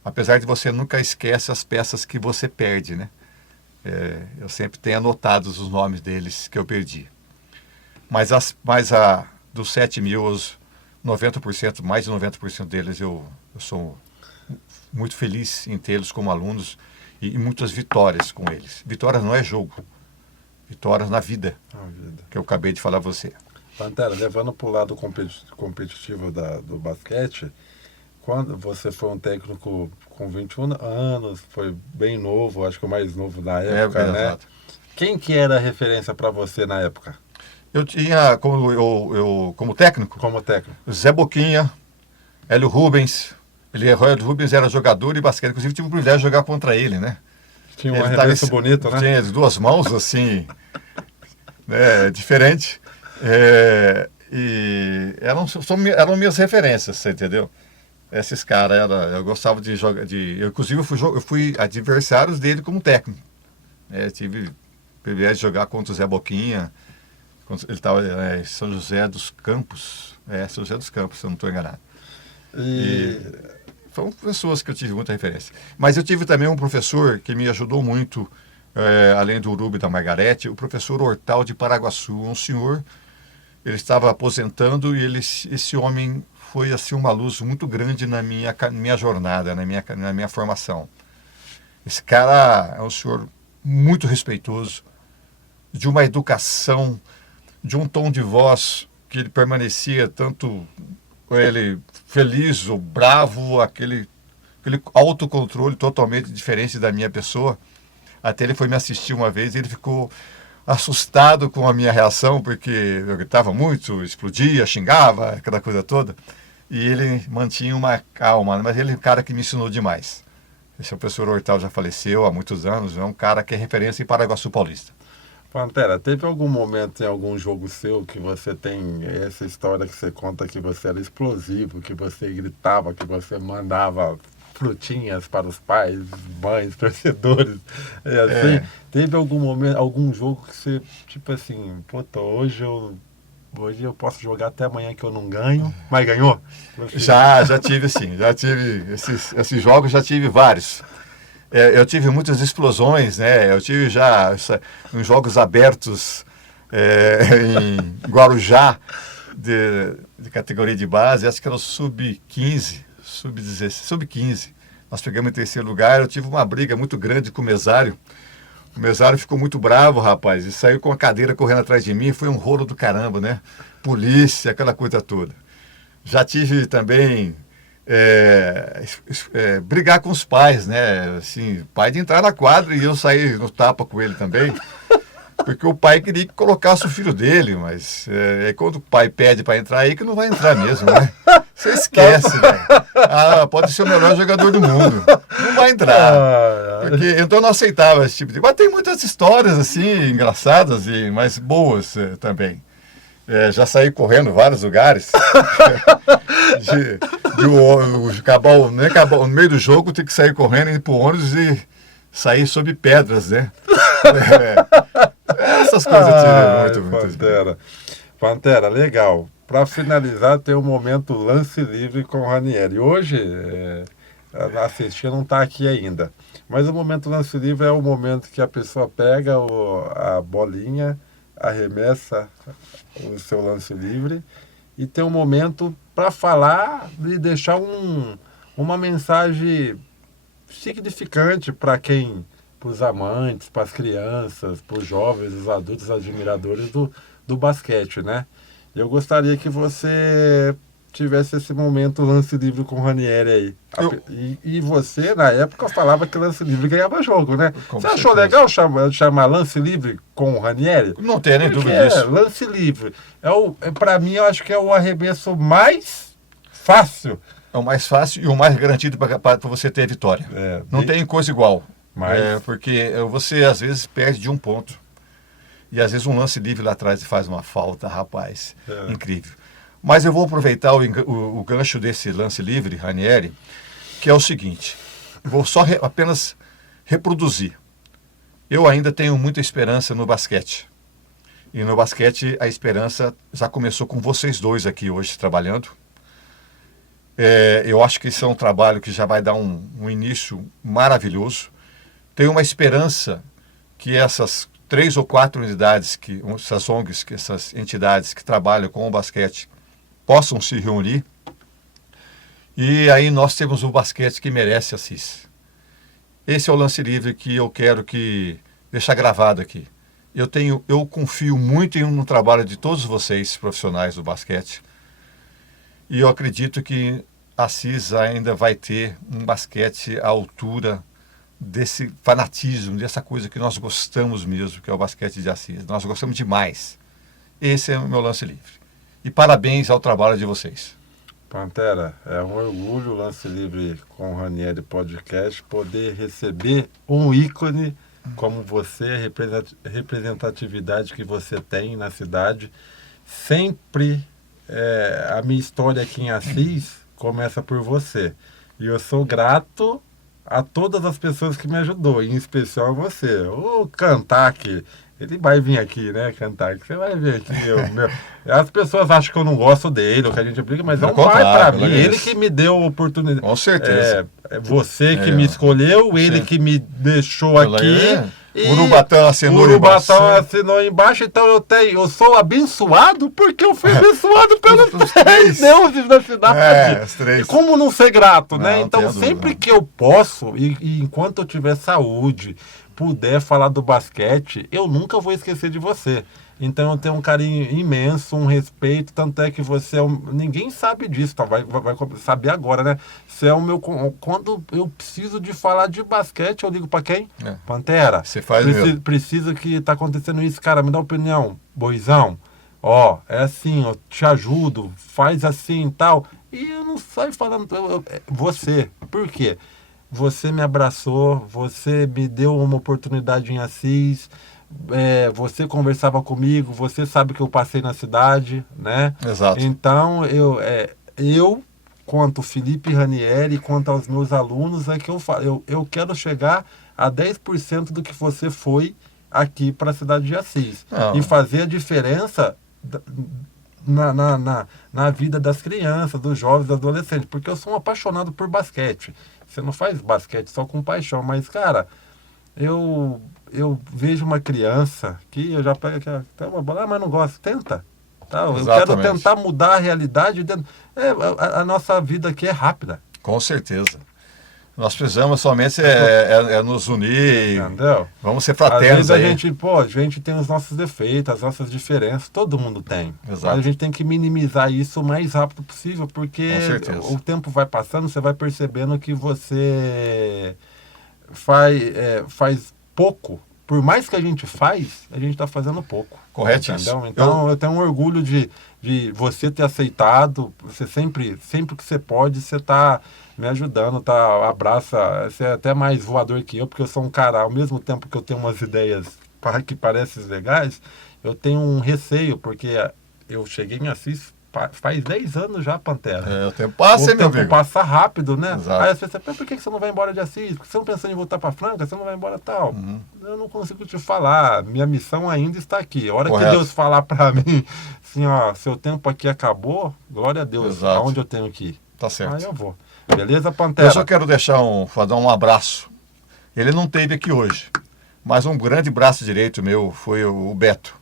apesar de você nunca esquece as peças que você perde, né? Eu sempre tenho anotado os nomes deles que eu perdi. Mas dos 7 mil, mais de 90% deles eu sou muito feliz em tê-los como alunos e muitas vitórias com eles. Vitórias não é jogo. Vitórias na vida, que eu acabei de falar a você. Pantera, levando para o lado competitivo do basquete, quando você foi um técnico com 21 anos, foi bem novo, acho que o mais novo na época, né? Exato. Quem que era a referência para você na época? Eu tinha, como técnico? Como técnico. Zé Boquinha, Hélio Rubens. Hélio Rubens era jogador de basquete, inclusive tive o privilégio de jogar contra ele, né? Tinha um arremesso bonito, né? Tinha as duas mãos, assim, diferente. E eram minhas referências, você entendeu? Esses caras, eu gostava de jogar. Inclusive, eu fui adversários dele como técnico. Tive o privilégio de jogar contra o Zé Boquinha. Ele estava em São José dos Campos. São José dos Campos, se eu não estou enganado. E foram pessoas que eu tive muita referência. Mas eu tive também um professor que me ajudou muito, além do Urubu e da Margarete, o professor Hortal de Paraguaçu. Um senhor, ele estava aposentando e esse homem foi assim uma luz muito grande na minha jornada, na minha formação. Esse cara é um senhor muito respeitoso, de uma educação, de um tom de voz que ele permanecia tanto ele feliz ou bravo, aquele autocontrole totalmente diferente da minha pessoa. Até ele foi me assistir uma vez e ele ficou assustado com a minha reação, porque eu gritava muito, explodia, xingava, aquela coisa toda. E ele mantinha uma calma, mas ele é um cara que me ensinou demais. Esse professor Hortal já faleceu há muitos anos, é um cara que é referência em Paraguaçu Paulista. Pantera, teve algum momento em algum jogo seu que você tem essa história que você conta que você era explosivo, que você gritava, que você mandava frutinhas para os pais, mães, torcedores, assim? Teve algum momento, algum jogo que você, tipo assim, puta, hoje eu posso jogar até amanhã que eu não ganho, mas ganhou? Já tive sim, já tive esses jogos, já tive vários. Eu tive muitas explosões, né? Eu tive já uns jogos abertos em Guarujá, de categoria de base, acho que era o sub-15, sub-16, sub-15. Nós pegamos em terceiro lugar, eu tive uma briga muito grande com o mesário. O mesário ficou muito bravo, rapaz, e saiu com a cadeira correndo atrás de mim, foi um rolo do caramba, né? Polícia, aquela coisa toda. Já tive também brigar com os pais, né? Assim, pai de entrar na quadra e eu sair no tapa com ele também, porque o pai queria que colocasse o filho dele, mas quando o pai pede para entrar aí que não vai entrar mesmo, né? Você esquece, velho. Pode ser o melhor jogador do mundo. Não vai entrar. Porque, então eu não aceitava esse tipo de... Mas tem muitas histórias assim, engraçadas, mas boas também. Já saí correndo em vários lugares. No meio do jogo, tem que sair correndo, ir pro ônibus e sair sob pedras, né? Essas coisas eu tive muito. Pantera, legal. Para finalizar, tem o momento lance livre com o Ranieri. Hoje, a assistente não está aqui ainda. Mas o momento lance livre é o momento que a pessoa pega a bolinha, arremessa o seu lance livre e tem um momento para falar e deixar uma mensagem significante para os amantes, para as crianças, para os jovens, os adultos, os admiradores do basquete, né? Eu gostaria que você tivesse esse momento lance livre com o Ranieri aí. E você, na época, falava que lance livre ganhava jogo, né? Você achou legal chamar lance livre com o Ranieri? Não tem nem dúvida disso. Lance livre. Para mim, eu acho que é o arremesso mais fácil. É o mais fácil e o mais garantido para você ter a vitória. Não tem coisa igual. Porque você, às vezes, perde de um ponto. E às vezes um lance livre lá atrás faz uma falta, rapaz. Incrível. Mas eu vou aproveitar o gancho desse lance livre, Ranieri, que é o seguinte. Vou só apenas reproduzir. Eu ainda tenho muita esperança no basquete. E no basquete a esperança já começou com vocês dois aqui hoje trabalhando. Eu acho que esse é um trabalho que já vai dar um início maravilhoso. Tenho uma esperança que essas 3 ou 4 unidades, essas ONGs, essas entidades que trabalham com o basquete, possam se reunir. E aí nós temos o basquete que merece a CIS. Esse é o lance livre que eu quero deixar gravado aqui. Eu confio muito no trabalho de todos vocês, profissionais do basquete. E eu acredito que a CIS ainda vai ter um basquete à altura desse fanatismo, dessa coisa que nós gostamos mesmo, que é o basquete de Assis. Nós gostamos demais. Esse é o meu lance livre. E parabéns ao trabalho de vocês. Pantera, é um orgulho o Lance Livre com o Ranieri Podcast poder receber um ícone como você, a representatividade que você tem na cidade. Sempre a minha história aqui em Assis começa por você. E eu sou grato a todas as pessoas que me ajudou, em especial a você. O Kantak, ele vai vir aqui, né, Kantak? Você vai vir aqui. As pessoas acham que eu não gosto dele, ou que a gente briga, mas é um pai pra mim. Ele que me deu a oportunidade. Com certeza. É você que me escolheu, ele que me deixou aqui. O Urubatã assinou embaixo, então eu sou abençoado porque eu fui abençoado pelos 3 deuses da cidade. Os 3. E como não ser grato, Não, né? Então, sempre que eu posso, e enquanto eu tiver saúde, puder falar do basquete, eu nunca vou esquecer de você. Então eu tenho um carinho imenso, um respeito, tanto é que você é ninguém sabe disso, tá? Vai saber agora, né? Você é o meu... Quando eu preciso de falar de basquete, eu ligo pra quem? Pantera. Você faz precisa que tá acontecendo isso, cara, me dá opinião. Boizão, ó, é assim, eu te ajudo, faz assim e tal. E eu não saio falando... Você, por quê? Você me abraçou, você me deu uma oportunidade em Assis... você conversava comigo, você sabe que eu passei na cidade, né? Exato. Então, eu quanto Felipe Ranieri, quanto aos meus alunos, é que eu quero chegar a 10% do que você foi aqui para a cidade de Assis. E fazer a diferença na vida das crianças, dos jovens, dos adolescentes, porque eu sou um apaixonado por basquete. Você não faz basquete só com paixão, mas, cara, eu vejo uma criança que eu já pego aqui, tem uma bola, mas não gosto, tenta. Tá? Eu quero tentar mudar a realidade. A nossa vida aqui é rápida. Com certeza. Nós precisamos somente nos unir. Entendeu? Vamos ser fraternos. Às vezes a gente tem os nossos defeitos, as nossas diferenças, todo mundo tem. Exato. Mas a gente tem que minimizar isso o mais rápido possível, porque o tempo vai passando, você vai percebendo que você faz pouco. Por mais que a gente está fazendo pouco. Corretíssimo. Então eu tenho um orgulho de você ter aceitado. Você sempre que você pode, você está me ajudando, abraça. Você é até mais voador que eu, porque eu sou um cara, ao mesmo tempo que eu tenho umas ideias que parecem legais, eu tenho um receio, porque eu cheguei em Assis faz 10 anos já, Pantera. O tempo passa, meu amigo. O tempo passa rápido, né? Exato. Aí você pensa, por que você não vai embora de Assis? Porque você não pensando em voltar para Franca, você não vai embora tal. Eu não consigo te falar. Minha missão ainda está aqui. A hora que Deus falar para mim, assim, ó, seu tempo aqui acabou, glória a Deus. Exato. Aonde eu tenho que ir? Tá certo. Aí eu vou. Beleza, Pantera? Eu só quero dar um abraço. Ele não esteve aqui hoje, mas um grande braço direito meu foi o Beto.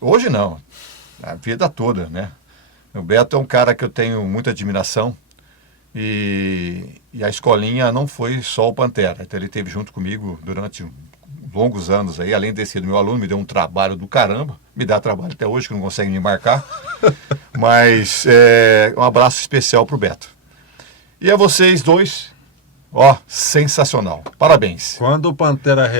Hoje não, a vida toda, né? O Beto é um cara que eu tenho muita admiração e a escolinha não foi só o Pantera. Então ele esteve junto comigo durante longos anos aí, além de ter sido meu aluno, me deu um trabalho do caramba, me dá trabalho até hoje que não consegue me marcar, mas um abraço especial para o Beto. E a vocês dois, sensacional, parabéns. Quando o Pantera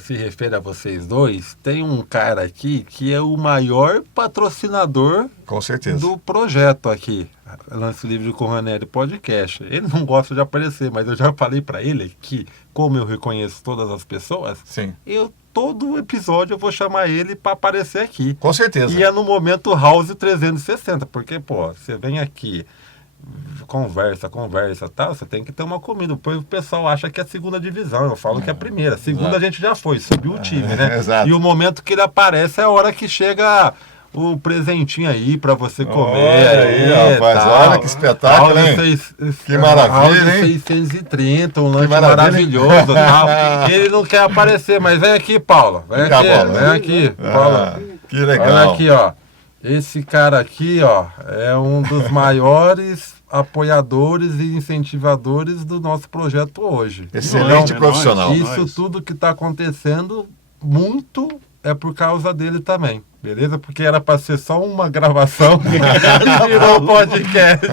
se refere a vocês dois, tem um cara aqui que é o maior patrocinador com certeza do projeto aqui, Lance Livre com Ranieri Podcast. Ele não gosta de aparecer, mas eu já falei para ele que, como eu reconheço todas as pessoas, sim, todo episódio eu vou chamar ele para aparecer aqui. Com certeza. E é no momento House 360, porque, você vem aqui, conversa, tal, você tem que ter uma comida. Depois o pessoal acha que é a segunda divisão, eu falo que é a primeira. Segunda a gente já foi, subiu o time, né? Exato. E o momento que ele aparece é a hora que chega o presentinho aí pra você comer. Aí, rapaz, olha que espetáculo, hein? Que maravilha, hein? 630, um lanche maravilhoso, tal. Ele não quer aparecer, mas vem aqui, Paula. Vem aqui, Paula. Que legal. Olha aqui, esse cara aqui, é um dos maiores apoiadores e incentivadores do nosso projeto hoje. Excelente profissional. Isso tudo que está acontecendo, muito é por causa dele também. Beleza? Porque era para ser só uma gravação e virou podcast.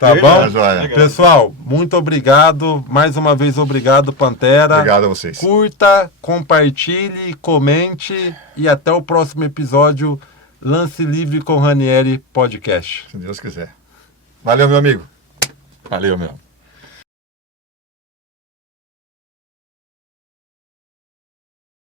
Tá bom? Joia. Pessoal, muito obrigado. Mais uma vez, obrigado, Pantera. Obrigado a vocês. Curta, compartilhe, comente e até o próximo episódio Lance Livre com Ranieri Podcast. Se Deus quiser. Valeu, meu amigo. Valeu, meu.